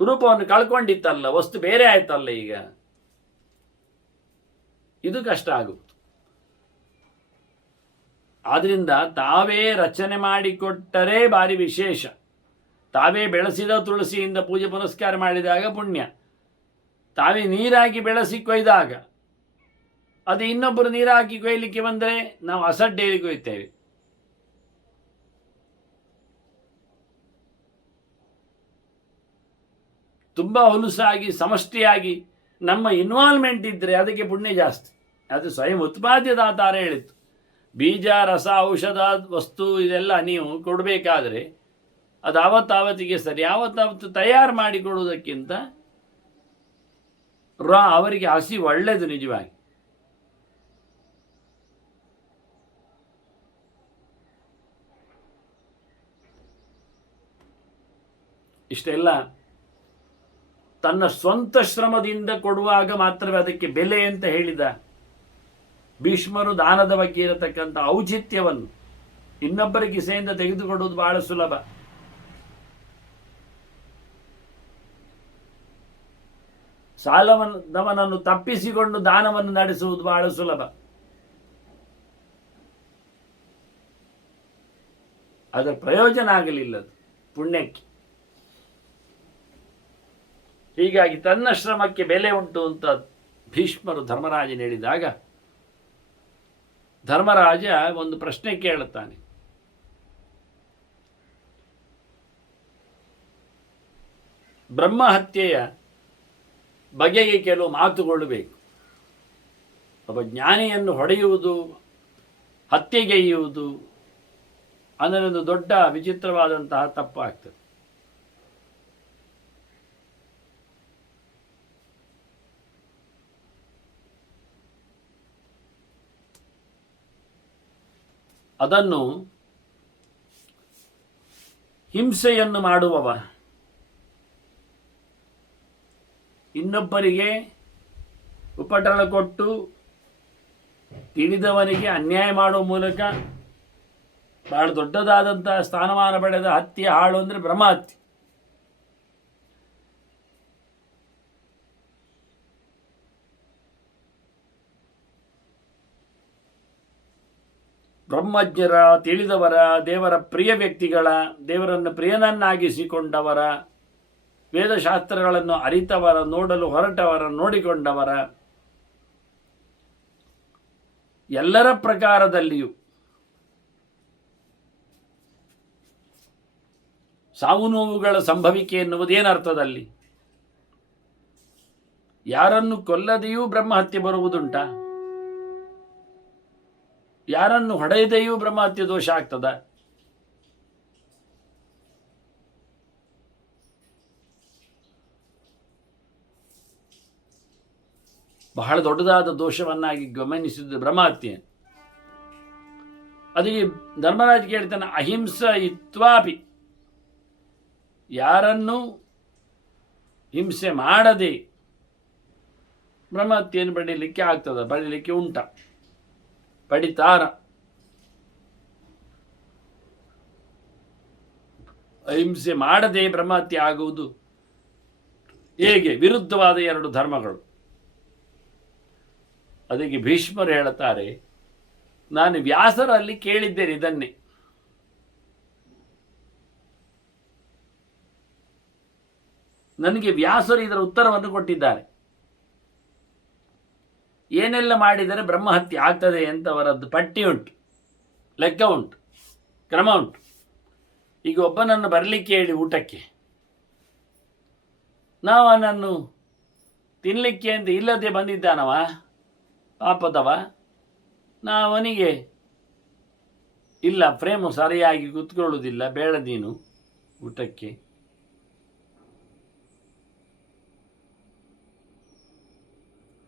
ರೂಪವನ್ನು ಕಳ್ಕೊಂಡಿತ್ತಲ್ಲ, ವಸ್ತು ಬೇರೆ ಆಯ್ತಲ್ಲ. ಈಗ ಇದು ಕಷ್ಟ ಆಗುತ್ತೆ. ಆದ್ರಿಂದ ತಾವೇ ರಚನೆ ಮಾಡಿಕೊಟ್ಟರೆ ಭಾರಿ ವಿಶೇಷ. ತಾವೇ ಬೆಳೆಸಿದ ತುಳಸಿಯಿಂದ ಪೂಜೆ ಪುನಸ್ಕಾರ ಮಾಡಿದಾಗ ಪುಣ್ಯ. ತಾವೇ ನೀರಾಗಿ ಬೆಳೆಸಿ ಕೊಯ್ದಾಗ, ಅದು ಇನ್ನೊಬ್ಬರು ನೀರು ಹಾಕಿ ಕೊಯ್ಲಿಕ್ಕೆ ಬಂದರೆ ನಾವು ಅಸಡ್ಡೆಯಲ್ಲಿ ಕೊಯ್ತೇವೆ. ತುಂಬ ಹೊಲಸಾಗಿ ಸಮಷ್ಟಿಯಾಗಿ ನಮ್ಮ ಇನ್ವಾಲ್ವ್ಮೆಂಟ್ ಇದ್ದರೆ ಅದಕ್ಕೆ ಪುಣ್ಯ ಜಾಸ್ತಿ. ಅದು ಸ್ವಯಂ ಉತ್ಪಾದ್ಯ ದಾತಾರ ಹೇಳಿತ್ತು. ಬೀಜ, ರಸ, ಔಷಧ ವಸ್ತು ಇದೆಲ್ಲ ನೀವು ಕೊಡಬೇಕಾದ್ರೆ ಅದು ಆವತ್ತಾವತ್ತಿಗೆ ಸರಿ, ಆವತ್ತಾವತ್ತು ತಯಾರು ಮಾಡಿ ಕೊಡುವುದಕ್ಕಿಂತ ಅವರಿಗೆ ಹಸಿ ಒಳ್ಳೆಯದು ನಿಜವಾಗಿ. ಇಷ್ಟೆಲ್ಲ ತನ್ನ ಸ್ವಂತ ಶ್ರಮದಿಂದ ಕೊಡುವಾಗ ಮಾತ್ರವೇ ಅದಕ್ಕೆ ಬೆಲೆ ಅಂತ ಹೇಳಿದ ಭೀಷ್ಮರು. ದಾನದ ಬಗ್ಗೆ ಇರತಕ್ಕಂಥ ಔಚಿತ್ಯವನ್ನು ಇನ್ನೊಬ್ಬರ ಕಿಸೆಯಿಂದ ತೆಗೆದುಕೊಡುವುದು ಬಹಳ ಸುಲಭ. ಸಾಲವನ್ನನ್ನು ತಪ್ಪಿಸಿಕೊಂಡು ದಾನವನ್ನು ನಡೆಸುವುದು ಬಹಳ ಸುಲಭ. ಅದರ ಪ್ರಯೋಜನ ಆಗಲಿಲ್ಲದು ಪುಣ್ಯಕ್ಕೆ. ಹೀಗಾಗಿ ತನ್ನ ಶ್ರಮಕ್ಕೆ ಬೆಲೆ ಉಂಟು ಅಂತ ಭೀಷ್ಮರು ಧರ್ಮರಾಜನ ಹೇಳಿದಾಗ ಧರ್ಮರಾಜ ಒಂದು ಪ್ರಶ್ನೆ ಕೇಳುತ್ತಾನೆ. ಬ್ರಹ್ಮಹತ್ಯೆಯ ಬಗೆಗೆ ಕೆಲವು ಮಾತುಗಳು ಬೇಕು. ಒಬ್ಬ ಜ್ಞಾನಿಯನ್ನು ಹೊಡೆಯುವುದು, ಹತ್ಯೆಗೈಯುವುದು ಅಂದರೆ ಒಂದು ದೊಡ್ಡ ವಿಚಿತ್ರವಾದಂತಹ ತಪ್ಪಾಗ್ತದೆ. ಅದನ್ನು ಹಿಂಸೆಯನ್ನು ಮಾಡುವವ, ಇನ್ನೊಬ್ಬರಿಗೆ ಉಪಟಳ ಕೊಟ್ಟು ತಿಳಿದವನಿಗೆ ಅನ್ಯಾಯ ಮಾಡುವ ಮೂಲಕ ಬಹಳ ದೊಡ್ಡದಾದಂತಹ ಸ್ಥಾನಮಾನ ಪಡೆದ ಹತ್ಯೆ ಹಾಳು ಅಂದರೆ ಬ್ರಹ್ಮಹತ್ಯೆ. ಬ್ರಹ್ಮಜ್ಞರ, ತಿಳಿದವರ, ದೇವರ ಪ್ರಿಯ ವ್ಯಕ್ತಿಗಳ, ದೇವರನ್ನು ಪ್ರಿಯನನ್ನಾಗಿಸಿಕೊಂಡವರ, ವೇದಶಾಸ್ತ್ರಗಳನ್ನು ಅರಿತವರ, ನೋಡಲು ಹೊರಟವರ, ನೋಡಿಕೊಂಡವರ ಎಲ್ಲರ ಪ್ರಕಾರದಲ್ಲಿಯೂ ಸಾವು ನೋವುಗಳ ಸಂಭವಿಕೆ ಎನ್ನುವುದೇನರ್ಥದಲ್ಲಿ? ಯಾರನ್ನು ಕೊಲ್ಲದೆಯೂ ಬ್ರಹ್ಮಹತ್ಯೆ ಬರುವುದುಂಟಾ? ಯಾರನ್ನು ಹೊಡೆಯದೆಯೂ ಬ್ರಹ್ಮಹತ್ಯೆ ದೋಷ ಆಗ್ತದ? ಬಹಳ ದೊಡ್ಡದಾದ ದೋಷವನ್ನಾಗಿ ಗಮನಿಸಿದ ಬ್ರಹ್ಮಹತ್ಯೆ. ಅದಕ್ಕೆ ಧರ್ಮರಾಜ್ ಕೇಳ್ತಾನೆ, ಅಹಿಂಸ ಇತ್ವಾಪಿ, ಯಾರನ್ನು ಹಿಂಸೆ ಮಾಡದೆ ಬ್ರಹ್ಮಹತ್ಯೆಯನ್ನು ಪಡೀಲಿಕ್ಕೆ ಆಗ್ತದ, ಪಡೀಲಿಕ್ಕೆ ಉಂಟ, ಪಡಿತಾರ. ಅಹಿಂಸೆ ಮಾಡದೆ ಬ್ರಹ್ಮಹತ್ಯೆ ಆಗುವುದು ಹೇಗೆ? ವಿರುದ್ಧವಾದ ಎರಡು ಧರ್ಮಗಳು. ಅದಕ್ಕೆ ಭೀಷ್ಮರು ಹೇಳುತ್ತಾರೆ, ನಾನು ವ್ಯಾಸರಲ್ಲಿ ಕೇಳಿದ್ದೇನೆ ಇದನ್ನೇ. ನನಗೆ ವ್ಯಾಸರು ಇದರ ಉತ್ತರವನ್ನು ಕೊಟ್ಟಿದ್ದಾರೆ. ಏನೆಲ್ಲ ಮಾಡಿದರೆ ಬ್ರಹ್ಮಹತ್ಯೆ ಆಗ್ತದೆ ಅಂತ ಅವರದ್ದು ಪಟ್ಟಿ ಉಂಟು, ಲೆಕ್ಕ ಉಂಟು, ಕ್ರಮ ಉಂಟು. ಈಗ ಒಬ್ಬನನ್ನು ಬರಲಿಕ್ಕೆ ಹೇಳಿ ಊಟಕ್ಕೆ, ನಾವು ಅವನನ್ನು ತಿನ್ನಲಿಕ್ಕೆ ಅಂತ ಇಲ್ಲದೆ ಬಂದಿದ್ದಾನವ, ಪಾಪದವ, ಅವನಿಗೆ ಇಲ್ಲ ಫ್ರೇಮು ಸರಿಯಾಗಿ ಕೂತ್ಕೊಳ್ಳುವುದಿಲ್ಲ, ಬೇಡ ನೀನು ಊಟಕ್ಕೆ.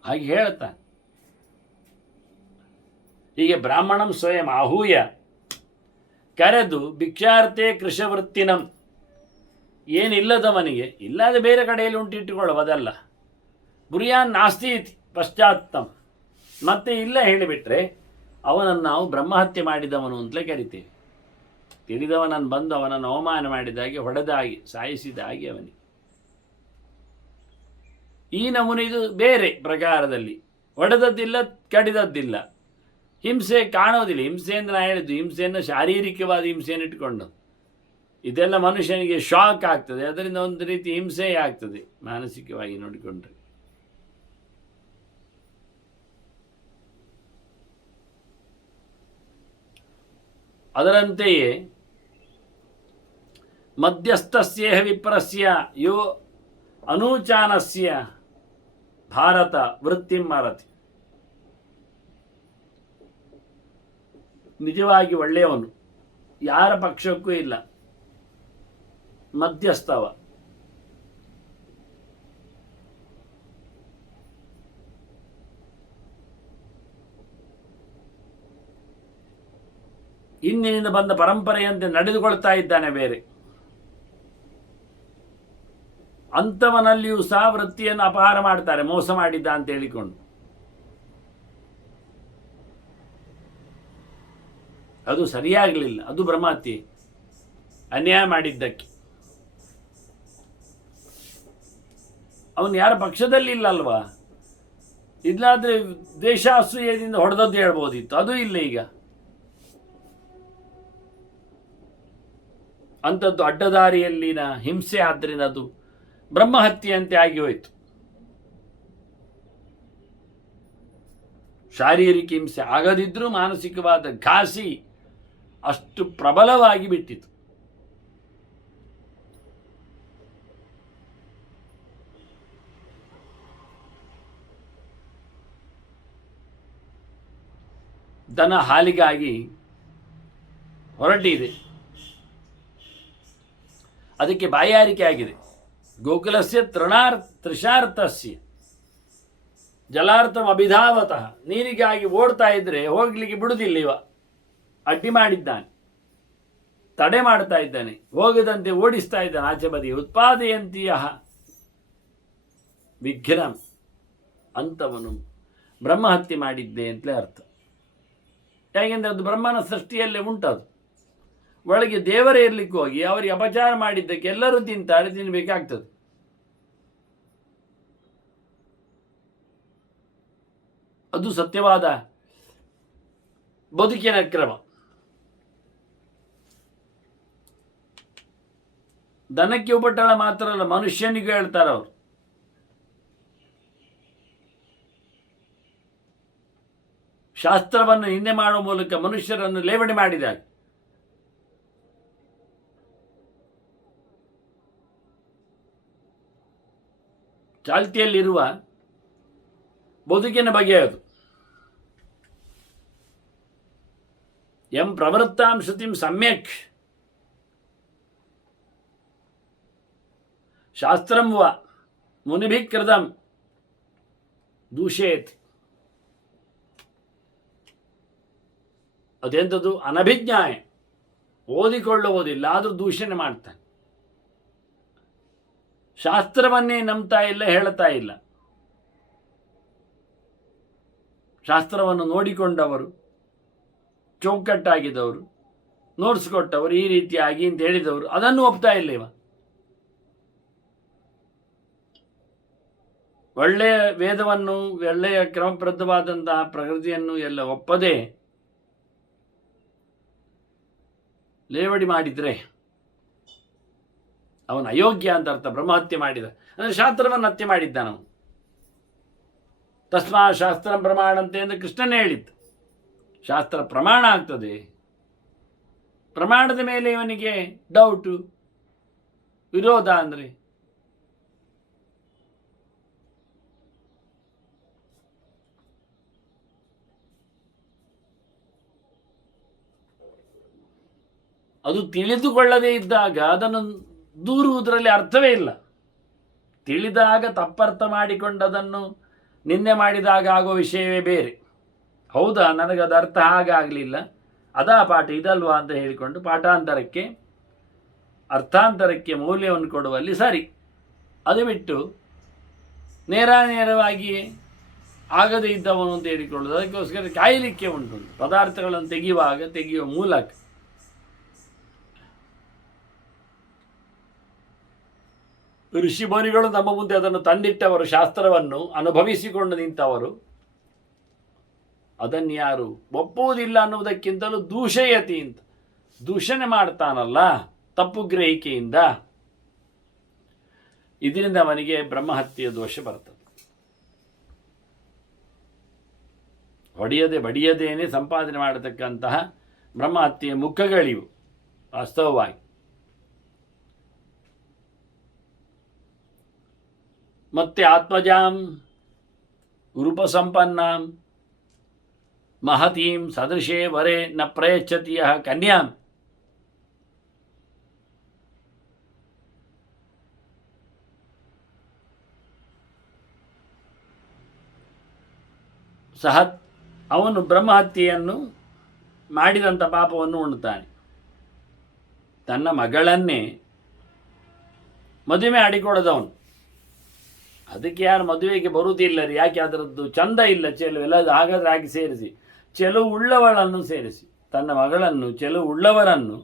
ಹಾಗೆ ಹೇಳ್ತಾನೆ. ಹೀಗೆ ಬ್ರಾಹ್ಮಣಂ ಸ್ವಯಂ ಆಹೂಯ ಕರೆದು ಭಿಕ್ಷಾರ್ಥೆ ಕೃಷವೃತ್ತಿನಂ, ಏನಿಲ್ಲದವನಿಗೆ ಇಲ್ಲದೆ ಬೇರೆ ಕಡೆಯಲ್ಲಿ ಉಂಟಿಟ್ಟುಕೊಳ್ಳುವುದಲ್ಲ. ಬುರಿಯಾನ್ ನಾಸ್ತಿ ಇತಿ ಪಶ್ಚಾತ್ತಂ, ಮತ್ತೆ ಇಲ್ಲ ಹೇಳಿಬಿಟ್ರೆ ಅವನನ್ನು ನಾವು ಬ್ರಹ್ಮಹತ್ಯೆ ಮಾಡಿದವನು ಅಂತಲೇ ಕರಿತೇವೆ. ತಿಳಿದವನನ್ನು ಬಂದು ಅವನನ್ನು ಅವಮಾನ ಮಾಡಿದಾಗೆ, ಹೊಡೆದಾಗಿ, ಸಾಯಿಸಿದಾಗೆ ಅವನಿಗೆ. ಈ ನಮೂನಿದು ಬೇರೆ ಪ್ರಕಾರದಲ್ಲಿ ಹೊಡೆದದ್ದಿಲ್ಲ, ಕಡಿದದ್ದಿಲ್ಲ, ಹಿಂಸೆ ಕಾಣೋದಿಲ್ಲ. ಹಿಂಸೆ ಅಂದರೆ ನಾನು ಹೇಳಿದ್ದು, ಹಿಂಸೆಯನ್ನು ಶಾರೀರಿಕವಾದ ಹಿಂಸೆಯನ್ನು ಇಟ್ಟುಕೊಂಡು ಇದೆಲ್ಲ ಮನುಷ್ಯನಿಗೆ ಶಾಕ್ ಆಗ್ತದೆ, ಅದರಿಂದ ಒಂದು ರೀತಿ ಹಿಂಸೆಯೇ ಆಗ್ತದೆ ಮಾನಸಿಕವಾಗಿ ನೋಡಿಕೊಂಡ್ರೆ. ಅದರಂತೆಯೇ ಮಧ್ಯಸ್ಥಸ್ಯೇಹ ವಿಪ್ರಸ್ಯ ಯೋ ಅನೂಚಾನಸ್ಯ ಭಾರತ ವೃತ್ತಿಂ ಮಾರತಿ. ನಿಜವಾಗಿ ಒಳ್ಳೆಯವನು, ಯಾರ ಪಕ್ಷಕ್ಕೂ ಇಲ್ಲ, ಮಧ್ಯಸ್ಥವ. ಹಿಂದಿನಿಂದ ಬಂದ ಪರಂಪರೆಯಂತೆ ನಡೆದುಕೊಳ್ತಾ ಇದ್ದಾನೆ ಬೇರೆ. ಅಂಥವನಲ್ಲಿಯೂ ಸಹ ವೃತ್ತಿಯನ್ನು ಅಪಹಾರ ಮಾಡ್ತಾರೆ, ಮೋಸ ಮಾಡಿದ್ದ ಅಂತ ಹೇಳಿಕೊಂಡು. ಅದು ಸರಿಯಾಗಲಿಲ್ಲ, ಅದು ಬ್ರಹ್ಮಹತ್ಯೆ, ಅನ್ಯಾಯ ಮಾಡಿದ್ದಕ್ಕೆ. ಅವನು ಯಾರ ಪಕ್ಷದಲ್ಲಿ ಇಲ್ಲ ಅಲ್ವಾ? ಇಲ್ಲಾದ್ರೆ ದೇಶಾಸೂಯದಿಂದ ಹೊಡೆದದ್ದು ಹೇಳ್ಬೋದಿತ್ತು, ಅದು ಇಲ್ಲ ಈಗ. ಅಂಥದ್ದು ಅಡ್ಡದಾರಿಯಲ್ಲಿನ ಹಿಂಸೆ, ಆದ್ದರಿಂದ ಅದು ಬ್ರಹ್ಮಹತ್ಯೆಯಂತೆ ಆಗಿ ಹೋಯಿತು. ಶಾರೀರಿಕ ಹಿಂಸೆ ಆಗದಿದ್ರೂ ಮಾನಸಿಕವಾದ ಘಾಸಿ ಅಷ್ಟು ಪ್ರಬಲವಾಗಿ ಬಿಟ್ಟಿತು. ದನ ಹಾಲಿಗಾಗಿ ಹೊರಟಿದೆ, ಅದಕ್ಕೆ ಬಾಯಾರಿಕೆ ಆಗಿದೆ. ಗೋಕುಲಸ್ಯ ತೃಷಾರ್ಥಸ್ಯ ಜಲಾರ್ಥಂ ಅಭಿಧಾವತಃ, ನೀರಿಗಾಗಿ ಓಡ್ತಾ ಇದ್ರೆ ಹೋಗ್ಲಿಕ್ಕೆ ಬಿಡುವುದಿಲ್ಲ. ಇವ ಅಡ್ಡಿ ಮಾಡಿದ್ದಾನೆ, ತಡೆ ಮಾಡ್ತಾ ಇದ್ದಾನೆ, ಹೋಗದಂತೆ ಓಡಿಸ್ತಾ ಇದ್ದಾನೆ ಆಚೆ ಬದಿ. ಉತ್ಪಾದಯಂತೀಯ ವಿಘ್ನಂ, ಅಂಥವನು ಬ್ರಹ್ಮಹತ್ಯೆ ಮಾಡಿದ್ದೆ ಅಂತಲೇ ಅರ್ಥ. ಯಾಕೆಂದರೆ ಅದು ಬ್ರಹ್ಮನ ಸೃಷ್ಟಿಯಲ್ಲೇ ಉಂಟದು. ಒಳಗೆ ದೇವರೇ ಇರಲಿಕ್ಕೆ ಹೋಗಿ ಅವರಿಗೆ ಅಪಚಾರ ಮಾಡಿದ್ದಕ್ಕೆ ಎಲ್ಲರೂ ತಿಂತಾರೆ, ತಿನ್ನಬೇಕಾಗ್ತದೆ. ಅದು ಸತ್ಯವಾದ ಬದುಕಿನ ಕ್ರಮ. ದನಕ್ಕೆ ಉಪಟಳ ಮಾತ್ರ ಅಲ್ಲ, ಮನುಷ್ಯನಿಗೂ ಹೇಳ್ತಾರೆ ಅವರು. ಶಾಸ್ತ್ರವನ್ನು ನಿಂದೆ ಮಾಡುವ ಮೂಲಕ ಮನುಷ್ಯರನ್ನು ಲೇವಡಿ ಮಾಡಿದಾಗ ಚಾಲ್ತಿಯಲ್ಲಿರುವ ಬದುಕಿನ ಬಗೆಯದು. ಎಂ ಪ್ರವೃತ್ತಾಂ ಶ್ರುತಿಂ ಸಮ್ಯಕ್ ಶಾಸ್ತ್ರಂ ವ ಮುನಿಭಿಃ ಕೃತಂ ದೂಷೇತ್. ಅದೆಂಥದ್ದು? ಅನಭಿಜ್ಞಾಯ, ಓದಿಕೊಳ್ಳುವುದಿಲ್ಲ ಆದರೂ ದೂಷಣೆ ಮಾಡ್ತಾನೆ. ಶಾಸ್ತ್ರವನ್ನೇ ನಂಬ್ತಾ ಇಲ್ಲ, ಹೇಳ್ತಾ ಇಲ್ಲ. ಶಾಸ್ತ್ರವನ್ನು ನೋಡಿಕೊಂಡವರು, ಚೌಕಟ್ಟಾಗಿದ್ದವರು, ನೋಟ್ಸ್ ಕೊಟ್ಟವರು, ಈ ರೀತಿಯಾಗಿ ಅಂತ ಹೇಳಿದವರು ಅದನ್ನು ಒಪ್ತಾ ಇಲ್ಲ ಇವ. ಒಳ್ಳೆಯ ವೇದವನ್ನು, ಒಳ್ಳೆಯ ಕ್ರಮಬದ್ಧವಾದಂತಹ ಪ್ರಕೃತಿಯನ್ನು ಎಲ್ಲ ಒಪ್ಪದೆ ಲೇವಡಿ ಮಾಡಿದರೆ ಅವನು ಅಯೋಗ್ಯ ಅಂತ ಅರ್ಥ. ಬ್ರಹ್ಮಹತ್ಯೆ ಮಾಡಿದ ಅಂದರೆ ಶಾಸ್ತ್ರವನ್ನು ಹತ್ಯೆ ಮಾಡಿದ್ದಾನವನು. ತಸ್ಮಾ ಶಾಸ್ತ್ರ ಪ್ರಮಾಣಂತೆ ಎಂದು ಕೃಷ್ಣನೇ ಹೇಳಿತ್ತು. ಶಾಸ್ತ್ರ ಪ್ರಮಾಣ ಆಗ್ತದೆ, ಪ್ರಮಾಣದ ಮೇಲೆ ಇವನಿಗೆ ಡೌಟು, ವಿರೋಧ ಅಂದರೆ ಅದು ತಿಳಿದುಕೊಳ್ಳದೇ ಇದ್ದಾಗ ಅದನ್ನು ದೂರುವುದರಲ್ಲಿ ಅರ್ಥವೇ ಇಲ್ಲ. ತಿಳಿದಾಗ ತಪ್ಪರ್ಥ ಮಾಡಿಕೊಂಡದನ್ನು ನಿನ್ನೆ ಮಾಡಿದಾಗ ಆಗೋ ವಿಷಯವೇ ಬೇರೆ. ಹೌದಾ, ನನಗದು ಅರ್ಥ ಹಾಗಾಗಲಿಲ್ಲ, ಅದಾ ಪಾಠ ಇದಲ್ವಾ ಅಂತ ಹೇಳಿಕೊಂಡು ಪಾಠಾಂತರಕ್ಕೆ ಅರ್ಥಾಂತರಕ್ಕೆ ಮೌಲ್ಯವನ್ನು ಕೊಡುವಲ್ಲಿ ಸರಿ. ಅದು ಬಿಟ್ಟು ನೇರವಾಗಿ ಆಗದೇ ಇದ್ದವನು ಅಂತ ಹೇಳಿಕೊಳ್ಳೋದು, ಅದಕ್ಕೋಸ್ಕರ ಕಾಯಲಿಕ್ಕೆ ಉಂಟು. ಪದಾರ್ಥಗಳನ್ನು ತೆಗೆಯುವ ಮೂಲಕ ಋಷಿಮುನಿಗಳು ನಮ್ಮ ಮುಂದೆ ಅದನ್ನು ತಂದಿಟ್ಟವರು, ಶಾಸ್ತ್ರವನ್ನು ಅನುಭವಿಸಿಕೊಂಡು ನಿಂತವರು. ಅದನ್ಯಾರು ಒಪ್ಪುವುದಿಲ್ಲ ಅನ್ನುವುದಕ್ಕಿಂತಲೂ ದೂಷಯತಿ ಅಂತ ದೂಷಣೆ ಮಾಡ್ತಾನಲ್ಲ ತಪ್ಪು ಗ್ರಹಿಕೆಯಿಂದ, ಇದರಿಂದ ಅವನಿಗೆ ಬ್ರಹ್ಮಹತ್ಯೆಯ ದೋಷ ಬರ್ತದೆ. ಹೊಡೆಯದೆ ಬಡಿಯದೇನೆ ಸಂಪಾದನೆ ಮಾಡತಕ್ಕಂತಹ ಬ್ರಹ್ಮಹತ್ಯೆಯ ಮುಖಗಳಿವು ವಾಸ್ತವವಾಗಿ. ಮತ್ತೆ ಆತ್ಮಜಾಂ ರೂಪಸಂಪನ್ನಾಂ ಮಹತೀಂ ಸದೃಶೇ ವರೆ ನ ಪ್ರಯಚ್ಛತಿ ಯಃ ಕನ್ಯಾಂ. ಸಹ ಅವನು ಬ್ರಹ್ಮಹತ್ಯೆಯನ್ನು ಮಾಡಿದಂಥ ಪಾಪವನ್ನು ಉಣ್ತಾನೆ. ತನ್ನ ಮಗಳನ್ನೇ ಮದುವೆ ಆಡಿಕೊಡದವನು. ಅದಕ್ಕೆ ಯಾರು ಮದುವೆಗೆ ಬರುವುದಿಲ್ಲ ರೀ, ಯಾಕೆ ಅದರದ್ದು ಚಂದ ಇಲ್ಲ ಚೆಲುವು ಎಲ್ಲ. ಹಾಗಾದರೆ ಹಾಗೆ ಸೇರಿಸಿ, ಚೆಲುವು ಉಳ್ಳವಳನ್ನು ಸೇರಿಸಿ, ತನ್ನ ಮಗಳನ್ನು ಚೆಲುವು ಉಳ್ಳವರನ್ನು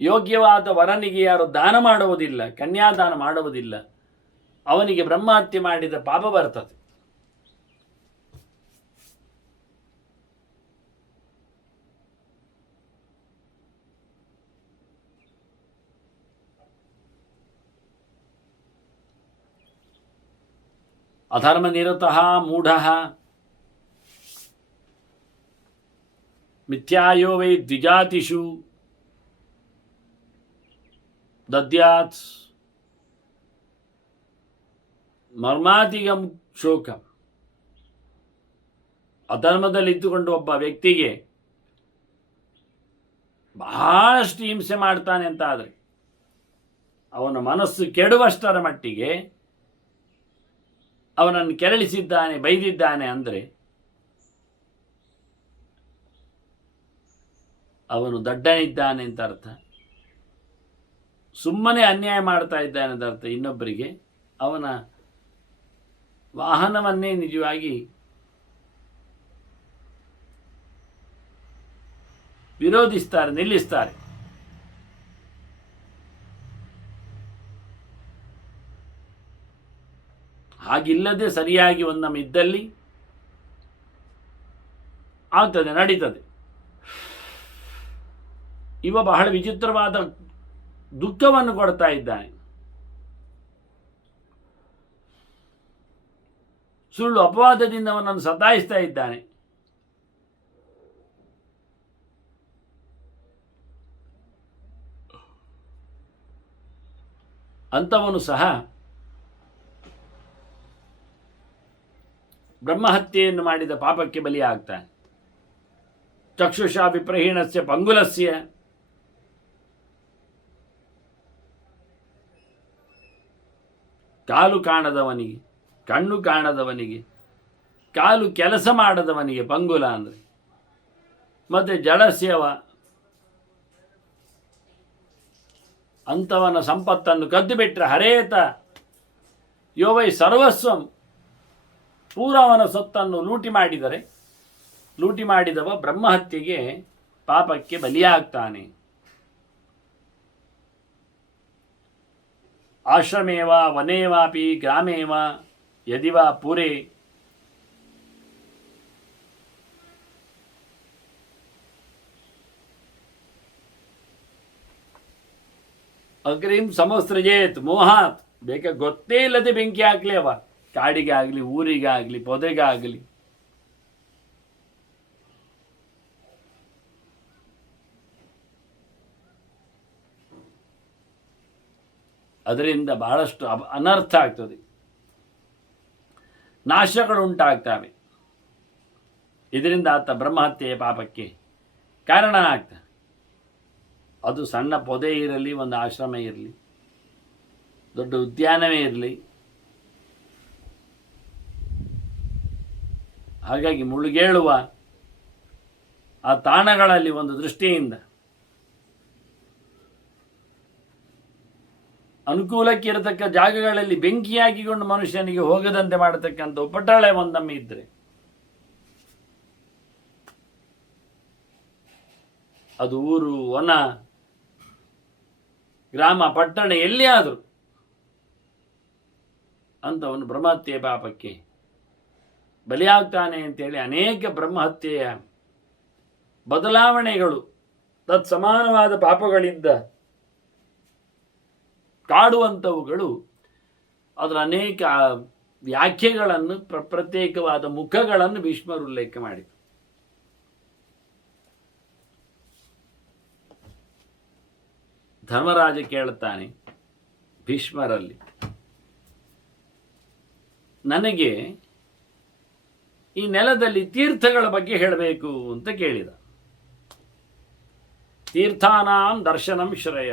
ಯೋಗ್ಯವಾದ ವರನಿಗೆ ಯಾರು ದಾನ ಮಾಡುವುದಿಲ್ಲ, ಕನ್ಯಾದಾನ ಮಾಡುವುದಿಲ್ಲ, ಅವನಿಗೆ ಬ್ರಹ್ಮಹತ್ಯೆ ಮಾಡಿದ ಪಾಪ ಬರ್ತದೆ. ಅಧರ್ಮನಿರತಃ ಮೂಢಃ ಮಿಥ್ಯಾಯೋ ವೈ ದ್ವಿಜಾತಿಷು ದದ್ಯಾತ್ ಮರ್ಮಾತಿಗಂ ಶೋಕಂ. ಅಧರ್ಮದಲ್ಲಿದ್ದುಕೊಂಡು ಒಬ್ಬ ವ್ಯಕ್ತಿಗೆ ಬಹಳಷ್ಟು ಹಿಂಸೆ ಮಾಡ್ತಾನೆ ಅಂತ ಆದರೆ, ಅವನ ಮನಸ್ಸು ಕೆಡುವಷ್ಟರ ಮಟ್ಟಿಗೆ ಅವನನ್ನು ಕೆರಳಿಸಿದ್ದಾನೆ, ಬೈದಿದ್ದಾನೆ ಅಂದರೆ ಅವನು ದಡ್ಡನಿದ್ದಾನೆ ಅಂತ ಅರ್ಥ. ಸುಮ್ಮನೆ ಅನ್ಯಾಯ ಮಾಡ್ತಾ ಇದ್ದಾನೆ ಅಂತ ಅರ್ಥ. ಇನ್ನೊಬ್ಬರಿಗೆ ಅವನ ವಾಹನವನ್ನೇ ನಿಜವಾಗಿ ವಿರೋಧಿಸ್ತಾರೆ, ನಿಲ್ಲಿಸ್ತಾರೆ. ಹಾಗಿಲ್ಲದೆ ಸರಿಯಾಗಿ ಒಂದೊಮ್ಮೆ ಇದ್ದಲ್ಲಿ ಆಗ್ತದೆ, ನಡೀತದೆ. ಇವ ಬಹಳ ವಿಚಿತ್ರವಾದ ದುಃಖವನ್ನು ಕೊಡ್ತಾ ಇದ್ದಾನೆ. ಸುಳ್ಳು ಅಪವಾದದಿಂದ ಅವನನ್ನು ಸತಾಯಿಸ್ತಾ ಇದ್ದಾನೆ. ಅಂಥವನು ಸಹ ಬ್ರಹ್ಮಹತ್ಯೆಯನ್ನು ಮಾಡಿದ ಪಾಪಕ್ಕೆ ಬಲಿಯಾಗ್ತಾನೆ. ಚಕ್ಷುಷಾ ವಿಪ್ರಹೀಣಸ್ಯ ಪಂಗುಲಸ್ಯ ಕಾಲು ಕಾಣದವನಿಗೆ, ಕಣ್ಣು ಕಾಣದವನಿಗೆ, ಕಾಲು ಕೆಲಸ ಮಾಡದವನಿಗೆ ಪಂಗುಲ ಅಂದರೆ. ಮತ್ತು ಜಡಸ್ಯವ ಅಂಥವನ ಸಂಪತ್ತನ್ನು ಕದ್ದು ಬಿಟ್ಟರೆ ಹರೇತ ಯೋವೈ ಸರ್ವಸ್ವಂ, ಪೂರ ಅವನ ಸೊತ್ತನ್ನು ಲೂಟಿ ಮಾಡಿದವ ಬ್ರಹ್ಮಹತ್ಯೆಗೆ ಪಾಪಕ್ಕೆ ಬಲಿಯಾಗ್ತಾನೆ. ಆಶ್ರಮೇವ ವನೇವಾಪಿ ಗ್ರಾಮೇವ ಯದಿವ ಪುರೇ ಅಗ್ರಿಂ ಸಮಸ್ರಜೇತ್ ಮೋಹಾತ್, ಗೊತ್ತೇ ಇಲ್ಲದೆ ಬೆಂಕಿ ಹಾಕ್ಲಿ ಅವ, ಕಾಡಿಗೆ ಆಗಲಿ, ಊರಿಗೆ ಆಗಲಿ, ಪೊದೆಗೆ ಆಗಲಿ. ಅದರಿಂದ ಬಹಳಷ್ಟು ಅನರ್ಥ ಆಗ್ತದೆ, ನಾಶಗಳು ಉಂಟಾಗ್ತವೆ. ಇದರಿಂದ ಆತ ಬ್ರಹ್ಮಹತ್ಯೆಯ ಪಾಪಕ್ಕೆ ಕಾರಣನಾಗ್ತಾನೆ. ಅದು ಸಣ್ಣ ಪೊದೆ ಇರಲಿ, ಒಂದು ಆಶ್ರಮ ಇರಲಿ, ದೊಡ್ಡ ಉದ್ಯಾನವೇ ಇರಲಿ. ಹಾಗಾಗಿ ಮುಳುಗೇಳುವ ಆ ತಾಣಗಳಲ್ಲಿ ಒಂದು ದೃಷ್ಟಿಯಿಂದ ಅನುಕೂಲಕ್ಕಿರತಕ್ಕ ಜಾಗಗಳಲ್ಲಿ ಬೆಂಕಿಯಾಗಿಕೊಂಡು ಮನುಷ್ಯನಿಗೆ ಹೋಗದಂತೆ ಮಾಡತಕ್ಕಂಥ ಉಪಟಳ ಒಂದೊಮ್ಮೆ ಇದ್ದರೆ ಅದು ಊರು, ವನ, ಗ್ರಾಮ, ಪಟ್ಟಣ ಎಲ್ಲಿ ಆದರೂ ಅಂಥವನು ಬ್ರಹ್ಮಹತ್ಯೆಯ ಪಾಪಕ್ಕೆ ಬಲಿಯಾಗ್ತಾನೆ ಅಂತೇಳಿ ಅನೇಕ ಬ್ರಹ್ಮಹತ್ಯೆಯ ಬದಲಾವಣೆಗಳು ತತ್ಸಮಾನವಾದ ಪಾಪಗಳಿಂದ ಕಾಡುವಂಥವುಗಳು ಅದರ ಅನೇಕ ವ್ಯಾಖ್ಯೆಗಳನ್ನು ಪ್ರತ್ಯೇಕವಾದ ಮುಖಗಳನ್ನು ಭೀಷ್ಮರು ಉಲ್ಲೇಖ ಮಾಡಿದರು. ಧರ್ಮರಾಜ ಕೇಳುತ್ತಾನೆ ಭೀಷ್ಮರಲ್ಲಿ, ನನಗೆ ಈ ನೆಲದಲ್ಲಿ ತೀರ್ಥಗಳ ಬಗ್ಗೆ ಹೇಳಬೇಕು ಅಂತ ಕೇಳಿದ. ತೀರ್ಥಾನಾಂ ದರ್ಶನಂ ಶ್ರೇಯ,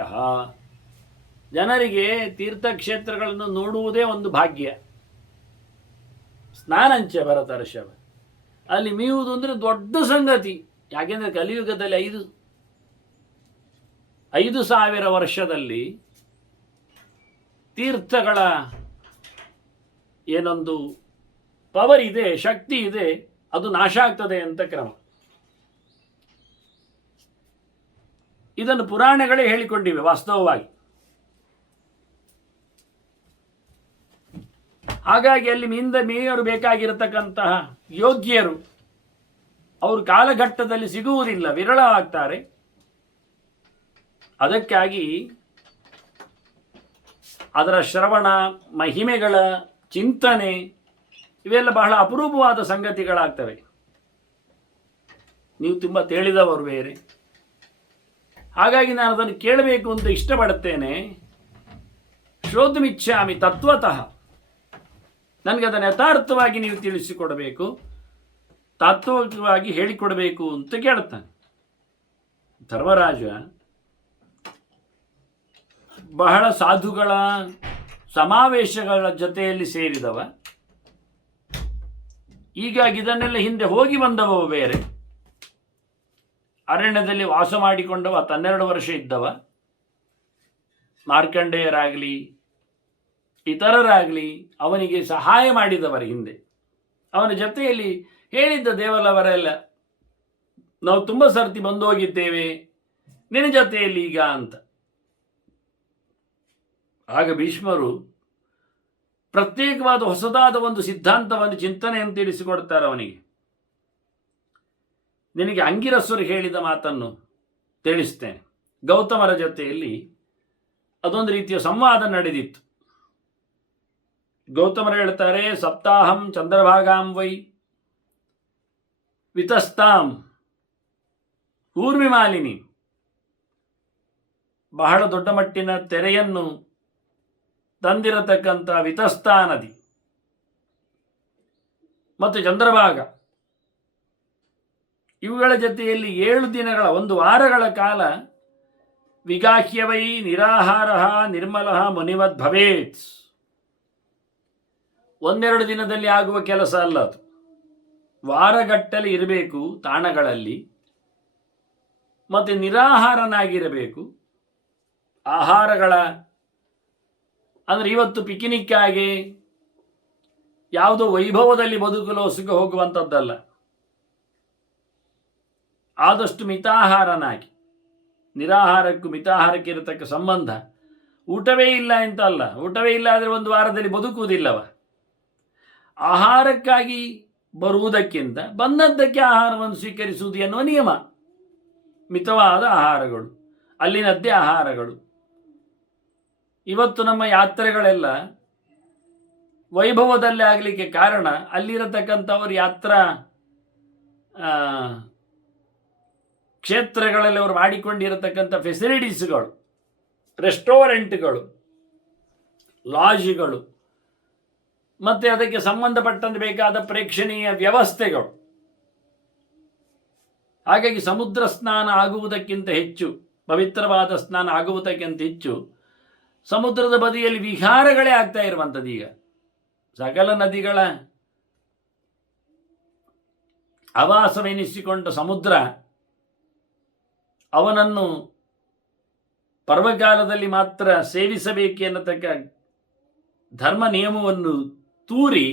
ಜನರಿಗೆ ತೀರ್ಥಕ್ಷೇತ್ರಗಳನ್ನು ನೋಡುವುದೇ ಒಂದು ಭಾಗ್ಯ. ಸ್ನಾನಂಚ ಭರತರ್ಷಭ, ಅಲ್ಲಿ ಮೀಯುವುದು ಅಂದರೆ ದೊಡ್ಡ ಸಂಗತಿ. ಯಾಕೆಂದರೆ ಕಲಿಯುಗದಲ್ಲಿ 5,000 ವರ್ಷದಲ್ಲಿ ತೀರ್ಥಗಳ ಏನೊಂದು ಪವರ್ ಇದೆ, ಶಕ್ತಿ ಇದೆ, ಅದು ನಾಶ ಆಗ್ತದೆ ಅಂತ ಕ್ರಮ. ಇದನ್ನು ಪುರಾಣಗಳೇ ಹೇಳಿಕೊಂಡಿವೆ ವಾಸ್ತವವಾಗಿ. ಹಾಗಾಗಿ ಅಲ್ಲಿ ಮೇಯರು ಬೇಕಾಗಿರತಕ್ಕಂತಹ ಯೋಗ್ಯರು ಅವರು ಕಾಲಘಟ್ಟದಲ್ಲಿ ಸಿಗುವುದಿಲ್ಲ, ವಿರಳವಾಗ್ತಾರೆ. ಅದಕ್ಕಾಗಿ ಅದರ ಶ್ರವಣ, ಮಹಿಮೆಗಳ ಚಿಂತನೆ ಇವೆಲ್ಲ ಬಹಳ ಅಪರೂಪವಾದ ಸಂಗತಿಗಳಾಗ್ತವೆ. ನೀವು ತುಂಬ ತಿಳಿದವರು ಬೇರೆ, ಹಾಗಾಗಿ ನಾನು ಅದನ್ನು ಕೇಳಬೇಕು ಅಂತ ಇಷ್ಟಪಡುತ್ತೇನೆ. ಶ್ರೋತುಮಿಚ್ಛಾಮಿ ತತ್ವತಃ, ನನಗೆ ಅದನ್ನು ಯಥಾರ್ಥವಾಗಿ ನೀವು ತಿಳಿಸಿಕೊಡಬೇಕು, ತಾತ್ವಿಕವಾಗಿ ಹೇಳಿಕೊಡಬೇಕು ಅಂತ ಕೇಳುತ್ತಾನೆ. ಧರ್ಮರಾಜ ಬಹಳ ಸಾಧುಗಳ ಸಮಾವೇಶಗಳ ಜೊತೆಯಲ್ಲಿ ಸೇರಿದವ, ಹೀಗಾಗಿ ಇದನ್ನೆಲ್ಲ ಹಿಂದೆ ಹೋಗಿ ಬಂದವ ಬೇರೆ. ಅರಣ್ಯದಲ್ಲಿ ವಾಸ ಮಾಡಿಕೊಂಡವ 12 ವರ್ಷ ಇದ್ದವ. ಮಾರ್ಕಂಡೇಯರಾಗಲಿ ಇತರರಾಗಲಿ ಅವನಿಗೆ ಸಹಾಯ ಮಾಡಿದವರ ಹಿಂದೆ, ಅವನ ಜೊತೆಯಲ್ಲಿ ಹೇಳಿದ್ದ ದೇವಲವರೆಲ್ಲ, ನಾವು ತುಂಬ ಸರ್ತಿ ಬಂದು ಹೋಗಿದ್ದೇವೆ ನಿನ್ನ ಜೊತೆಯಲ್ಲಿ ಈಗ ಅಂತ. ಆಗ ಭೀಷ್ಮರು ಪ್ರತ್ಯೇಕವಾದ ಹೊಸದಾದ ಒಂದು ಸಿದ್ಧಾಂತವನ್ನು, ಚಿಂತನೆಯನ್ನು ತಿಳಿಸಿಕೊಡ್ತಾರೆ ಅವನಿಗೆ. ನಿನಗೆ ಅಂಗಿರಸ್ಸರು ಹೇಳಿದ ಮಾತನ್ನು ತಿಳಿಸ್ತೇನೆ. ಗೌತಮರ ಜೊತೆಯಲ್ಲಿ ಅದೊಂದು ರೀತಿಯ ಸಂವಾದ ನಡೆದಿತ್ತು. ಗೌತಮರು ಹೇಳ್ತಾರೆ, ಸಪ್ತಾಹಂ ಚಂದ್ರಭಾಗಾಂ ವೈ ವಿತಸ್ತಾಂ ಊರ್ಮಿಮಾಲಿನಿ, ಬಹಳ ದೊಡ್ಡ ಮಟ್ಟಿನ ತೆರೆಯನ್ನು ತಂದಿರತಕ್ಕಂಥ ವಿತಸ್ತಾ ನದಿ ಮತ್ತು ಚಂದ್ರಭಾಗ, ಇವುಗಳ ಜೊತೆಯಲ್ಲಿ 7 ದಿನಗಳ, 1 ವಾರಗಳ ಕಾಲ ವಿಗಾಹ್ಯವೈ ನಿರಾಹಾರ ನಿರ್ಮಲ ಮುನಿವದ್ ಭವೇತ್. 1-2 ದಿನದಲ್ಲಿ ಆಗುವ ಕೆಲಸ ಅಲ್ಲ ಅದು. ವಾರಗಟ್ಟಲೆ ಇರಬೇಕು ತಾಣಗಳಲ್ಲಿ, ಮತ್ತು ನಿರಾಹಾರನಾಗಿರಬೇಕು. ಆಹಾರಗಳ ಅಂದರೆ ಇವತ್ತು ಪಿಕ್ನಿಕ್ಕಾಗಿ ಯಾವುದೋ ವೈಭವದಲ್ಲಿ ಬದುಕಲು ಹೊಸಗೆ ಹೋಗುವಂಥದ್ದಲ್ಲ. ಆದಷ್ಟು ಮಿತಾಹಾರನಾಗಿ, ನಿರಾಹಾರಕ್ಕೂ ಮಿತಾಹಾರಕ್ಕೆ ಇರತಕ್ಕ ಸಂಬಂಧ. ಊಟವೇ ಇಲ್ಲ ಅಂತ ಅಲ್ಲ, ಊಟವೇ ಇಲ್ಲ ಆದರೆ ಒಂದು ವಾರದಲ್ಲಿ ಬದುಕುವುದಿಲ್ಲವ. ಆಹಾರಕ್ಕಾಗಿ ಬರುವುದಕ್ಕಿಂತ ಬಂದದ್ದಕ್ಕೆ ಆಹಾರವನ್ನು ಸ್ವೀಕರಿಸುವುದು ಎನ್ನುವ ನಿಯಮ. ಮಿತವಾದ ಆಹಾರಗಳು, ಅಲ್ಲಿನದ್ದೇ ಆಹಾರಗಳು. ಇವತ್ತು ನಮ್ಮ ಯಾತ್ರೆಗಳೆಲ್ಲ ವೈಭವದಲ್ಲೇ ಆಗಲಿಕ್ಕೆ ಕಾರಣ ಅಲ್ಲಿರತಕ್ಕಂಥವರು ಯಾತ್ರಾ ಕ್ಷೇತ್ರಗಳಲ್ಲಿ ಅವರು ಮಾಡಿಕೊಂಡಿರತಕ್ಕಂಥ ಫೆಸಿಲಿಟೀಸ್ಗಳು, ರೆಸ್ಟೋರೆಂಟ್ಗಳು, ಲಾಡ್ಜ್ಗಳು ಮತ್ತು ಅದಕ್ಕೆ ಸಂಬಂಧಪಟ್ಟಂತೆ ಬೇಕಾದ ಪ್ರೇಕ್ಷಣೀಯ ವ್ಯವಸ್ಥೆಗಳು. ಹಾಗಾಗಿ ಸಮುದ್ರ ಸ್ನಾನ ಆಗುವುದಕ್ಕಿಂತ ಹೆಚ್ಚು, ಪವಿತ್ರವಾದ ಸ್ನಾನ ಆಗುವುದಕ್ಕಿಂತ ಹೆಚ್ಚು ಸಮುದ್ರದ ಬದಿಯಲ್ಲಿ ವಿಹಾರಗಳೇ ಆಗ್ತಾ ಇರುವಂಥದ್ದು. ಈಗ ಸಕಲ ನದಿಗಳ ಆವಾಸವೆನಿಸಿಕೊಂಡ ಸಮುದ್ರ ಅವನನ್ನು ಪರ್ವಕಾಲದಲ್ಲಿ ಮಾತ್ರ ಸೇವಿಸಬೇಕು ಎನ್ನತಕ್ಕ ಧರ್ಮ ನಿಯಮವನ್ನು ತೂರಿ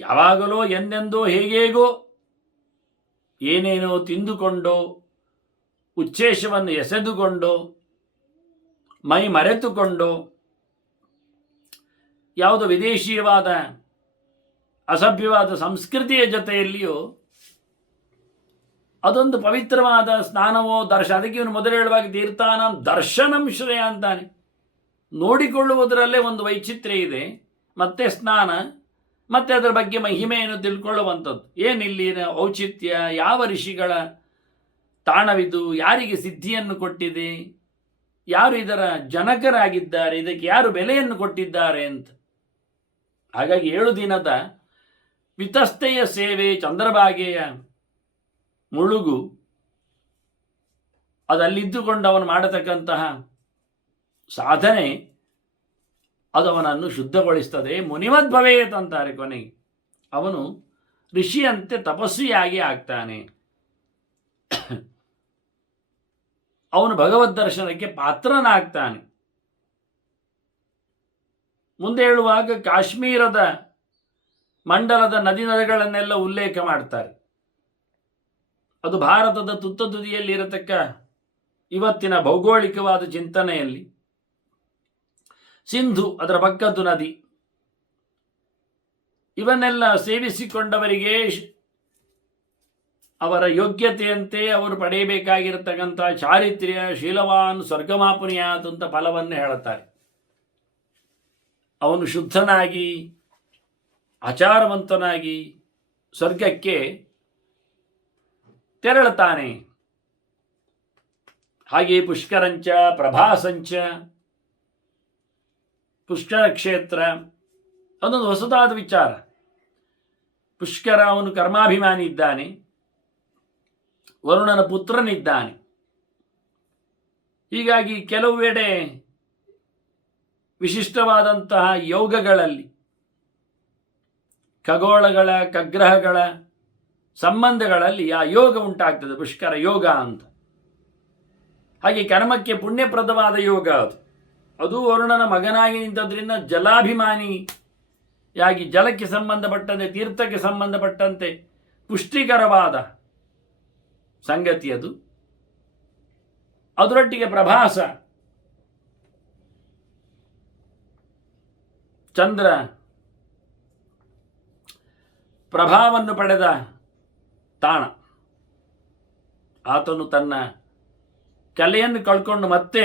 ಯಾವಾಗಲೋ ಎಂದೆಂದೋ ಹೇಗೇಗೋ ಏನೇನೋ ತಿಂದುಕೊಂಡೋ ಉಚ್ಛೇಷವನ್ನು ಎಸೆದುಕೊಂಡು ಮೈ ಮರೆತುಕೊಂಡು ಯಾವುದೋ ವಿದೇಶೀಯವಾದ ಅಸಭ್ಯವಾದ ಸಂಸ್ಕೃತಿಯ ಜೊತೆಯಲ್ಲಿಯೂ ಅದೊಂದು ಪವಿತ್ರವಾದ ಸ್ನಾನವೋ ಅದಕ್ಕೆ ಇವನು ಮೊದಲು ಹೇಳುವಾಗ ತೀರ್ಥಾನಂ ದರ್ಶನಂ ಶ್ರೇಯ ಅಂತಾನೆ. ನೋಡಿಕೊಳ್ಳುವುದರಲ್ಲೇ ಒಂದು ವೈಚಿತ್ರ್ಯ ಇದೆ, ಮತ್ತೆ ಸ್ನಾನ, ಮತ್ತೆ ಅದರ ಬಗ್ಗೆ ಮಹಿಮೆಯನ್ನು ತಿಳ್ಕೊಳ್ಳುವಂಥದ್ದು. ಏನಿಲ್ಲಿನ ಔಚಿತ್ಯ, ಯಾವ ಋಷಿಗಳ ತಾಣವಿದು, ಯಾರಿಗೆ ಸಿದ್ಧಿಯನ್ನು ಕೊಟ್ಟಿದೆ, ಯಾರು ಇದರ ಜನಕರಾಗಿದ್ದಾರೆ, ಇದಕ್ಕೆ ಯಾರು ಬೆಲೆಯನ್ನು ಕೊಟ್ಟಿದ್ದಾರೆ ಅಂತ. ಹಾಗಾಗಿ 7 ದಿನದ ವಿತಸ್ತೆಯ ಸೇವೆ, ಚಂದ್ರಭಾಗೆಯ ಮುಳುಗು, ಅದಲ್ಲಿದ್ದುಕೊಂಡು ಅವನು ಮಾಡತಕ್ಕಂತಹ ಸಾಧನೆ ಅದು ಅವನನ್ನು ಶುದ್ಧಗೊಳಿಸ್ತದೆ. ಮುನಿಮದ್ಭವೇತ್ ಅಂತಾರೆ ಕೊನೆಗೆ. ಅವನು ಋಷಿಯಂತೆ ತಪಸ್ವಿಯಾಗಿ ಆಗ್ತಾನೆ. ಅವನು ಭಗವದ್ ದರ್ಶನಕ್ಕೆ ಪಾತ್ರನಾಗ್ತಾನೆ. ಮುಂದೆ ಹೇಳುವಾಗ ಕಾಶ್ಮೀರದ ಮಂಡಲದ ನದಿಗಳನ್ನೆಲ್ಲ ಉಲ್ಲೇಖ ಮಾಡ್ತಾರೆ. ಅದು ಭಾರತದ ತುತ್ತ ತುದಿಯಲ್ಲಿ ಇರತಕ್ಕ ಇವತ್ತಿನ ಭೌಗೋಳಿಕವಾದ ಚಿಂತನೆಯಲ್ಲಿ ಸಿಂಧು ಅದರ ಪಕ್ಕದ್ದು ನದಿ. ಇವನ್ನೆಲ್ಲ ಸೇವಿಸಿಕೊಂಡವರಿಗೆ ಅವರ ಯೋಗ್ಯತೆಯಂತೆ ಅವರು ಪಡೆಯಬೇಕಾಗಿರತಕ್ಕಂಥ ಚಾರಿತ್ರ್ಯ, ಶೀಲವಾನ್ ಸ್ವರ್ಗಮಾಪುನಿಯಾತ್ ಅಂತ ಫಲವನ್ನು ಹೇಳುತ್ತಾರೆ. ಅವನು ಶುದ್ಧನಾಗಿ ಆಚಾರವಂತನಾಗಿ ಸ್ವರ್ಗಕ್ಕೆ ತೆರಳುತ್ತಾನೆ. ಹಾಗೆ ಪುಷ್ಕರಂಚ ಪ್ರಭಾಸಂಚ, ಪುಷ್ಕರ ಕ್ಷೇತ್ರ ಅದೊಂದು ಹೊಸದಾದ ವಿಚಾರ. ಪುಷ್ಕರ ಅವನು ಕರ್ಮಾಭಿಮಾನಿ ಇದ್ದಾನೆ, ವರುಣನ ಪುತ್ರನಿದ್ದಾನೆ. ಹೀಗಾಗಿ ಕೆಲವೆಡೆ ವಿಶಿಷ್ಟವಾದಂತಹ ಯೋಗಗಳಲ್ಲಿ ಖಗೋಳಗಳ ಖಗ್ರಹಗಳ ಸಂಬಂಧಗಳಲ್ಲಿ ಆ ಯೋಗ ಉಂಟಾಗ್ತದೆ, ಪುಷ್ಕರ ಯೋಗ ಅಂತ. ಹಾಗೆ ಕರ್ಮಕ್ಕೆ ಪುಣ್ಯಪ್ರದವಾದ ಯೋಗ ಅದು ವರುಣನ ಮಗನಾಗಿ ನಿಂತದ್ರಿಂದ ಜಲಾಭಿಮಾನಿಯಾಗಿ ಜಲಕ್ಕೆ ಸಂಬಂಧಪಟ್ಟಂತೆ, ತೀರ್ಥಕ್ಕೆ ಸಂಬಂಧಪಟ್ಟಂತೆ ಪುಷ್ಟಿಕರವಾದ ಸಂಗತಿ ಅದು. ಅದರೊಟ್ಟಿಗೆ ಪ್ರಭಾಸ, ಚಂದ್ರ ಪ್ರಭಾವನ್ನು ಪಡೆದ ತಾಣ. ಆತನು ತನ್ನ ಕಲೆಯನ್ನು ಕಳ್ಕೊಂಡು ಮತ್ತೆ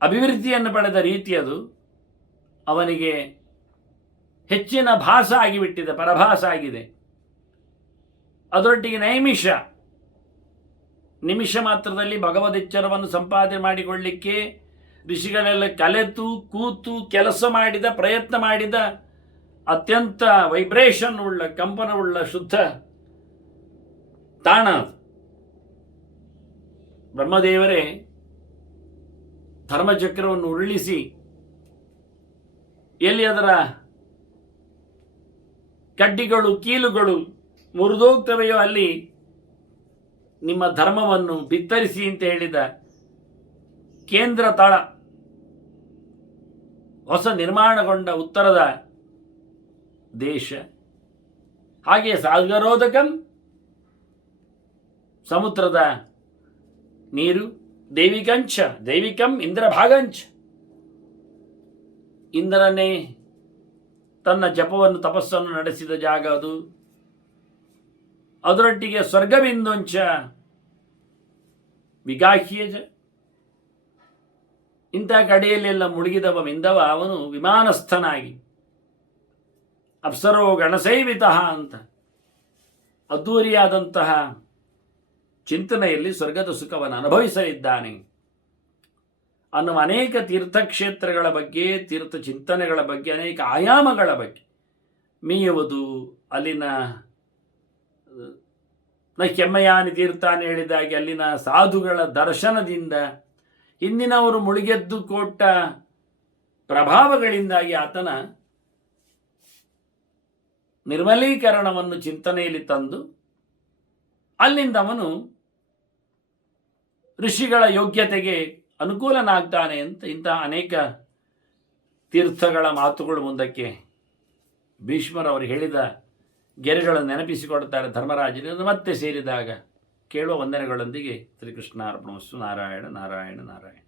ಅಭಿವೃದ್ಧಿಯನ್ನು ಪಡೆದ ರೀತಿ ಅದು ಅವನಿಗೆ ಹೆಚ್ಚಿನ ಭಾಸ ಆಗಿಬಿಟ್ಟಿದೆ, ಪರಭಾಸ ಆಗಿದೆ. ಅದರೊಟ್ಟಿಗೆ ನಿಮಿಷ ಮಾತ್ರದಲ್ಲಿ ಭಗವದೆಚ್ಚರವನ್ನು ಸಂಪಾದನೆ ಮಾಡಿಕೊಳ್ಳಿಕ್ಕೆ ಋಷಿಗಳೆಲ್ಲ ಕಲೆತು ಕೂತು ಕೆಲಸ ಮಾಡಿದ, ಪ್ರಯತ್ನ ಮಾಡಿದ ಅತ್ಯಂತ ವೈಬ್ರೇಷನ್ ಉಳ್ಳ, ಕಂಪನವುಳ್ಳ ಶುದ್ಧ ತಾಣ. ಬ್ರಹ್ಮದೇವರೇ ಧರ್ಮಚಕ್ರವನ್ನು ಉರುಳಿಸಿ ಎಲ್ಲಿ ಅದರ ಕಡ್ಡಿಗಳು ಕೀಲುಗಳು ಮುರಿದೋಗ್ತವೆಯೋ ಅಲ್ಲಿ ನಿಮ್ಮ ಧರ್ಮವನ್ನು ಬಿತ್ತರಿಸಿ ಅಂತ ಹೇಳಿದ ಕೇಂದ್ರ ತಳ, ಹೊಸ ನಿರ್ಮಾಣಗೊಂಡ ಉತ್ತರದ ದೇಶ. ಹಾಗೆ ಸಾಗರೋದಕಂ, ಸಮುದ್ರದ ನೀರು. ದೈವಿಕಂ ಇಂದ್ರಭಾಗಂಚ, ಇಂದ್ರನೇ ತನ್ನ ಜಪವನ್ನು ತಪಸ್ಸನ್ನು ನಡೆಸಿದ ಜಾಗ ಅದು. ಅದರೊಟ್ಟಿಗೆ ಸ್ವರ್ಗಬಿಂದುಂಚ ವಿಗಾಹ್ಯಜ, ಇಂಥ ಕಡೆಯಲ್ಲೆಲ್ಲ ಮುಳುಗಿದವ ಮಿಂದವ ಅವನು ವಿಮಾನಸ್ಥನಾಗಿ ಅಪ್ಸರೋ ಗಣಸೇವಿತ ಅಂತ ಅದ್ದೂರಿಯಾದಂತಹ ಚಿಂತನೆಯಲ್ಲಿ ಸ್ವರ್ಗದ ಸುಖವನ್ನು ಅನುಭವಿಸಲಿದ್ದಾನೆ ಅನ್ನುವ ಅನೇಕ ತೀರ್ಥಕ್ಷೇತ್ರಗಳ ಬಗ್ಗೆ, ತೀರ್ಥ ಚಿಂತನೆಗಳ ಬಗ್ಗೆ, ಅನೇಕ ಆಯಾಮಗಳ ಬಗ್ಗೆ ಮೀಯುವುದು. ಅಲ್ಲಿನ ಕೆಮ್ಮಯಾನಿ ತೀರ್ಥ ಹೇಳಿದಾಗೆ ಅಲ್ಲಿನ ಸಾಧುಗಳ ದರ್ಶನದಿಂದ, ಹಿಂದಿನವರು ಮುಳುಗೆದ್ದು ಕೊಟ್ಟ ಪ್ರಭಾವಗಳಿಂದಾಗಿ ಆತನ ನಿರ್ಮಲೀಕರಣವನ್ನು ಚಿಂತನೆಯಲ್ಲಿ ತಂದು ಅಲ್ಲಿಂದ ಅವನು ಋಷಿಗಳ ಯೋಗ್ಯತೆಗೆ ಅನುಕೂಲನಾಗ್ತಾನೆ ಅಂತ ಇಂತಹ ಅನೇಕ ತೀರ್ಥಗಳ ಮಾತುಗಳು ಮುಂದಕ್ಕೆ ಭೀಷ್ಮರವರು ಹೇಳಿದ ಗೆರೆಗಳನ್ನು ನೆನಪಿಸಿಕೊಡ್ತಾರೆ ಧರ್ಮರಾಜನಿಗೆ. ಮತ್ತೆ ಸೇರಿದಾಗ ಕೇಳುವ ವಂದನೆಗಳೊಂದಿಗೆ ಶ್ರೀಕೃಷ್ಣಾರ್ಪಣಮಸ್ತು. ನಾರಾಯಣ ನಾರಾಯಣ ನಾರಾಯಣ.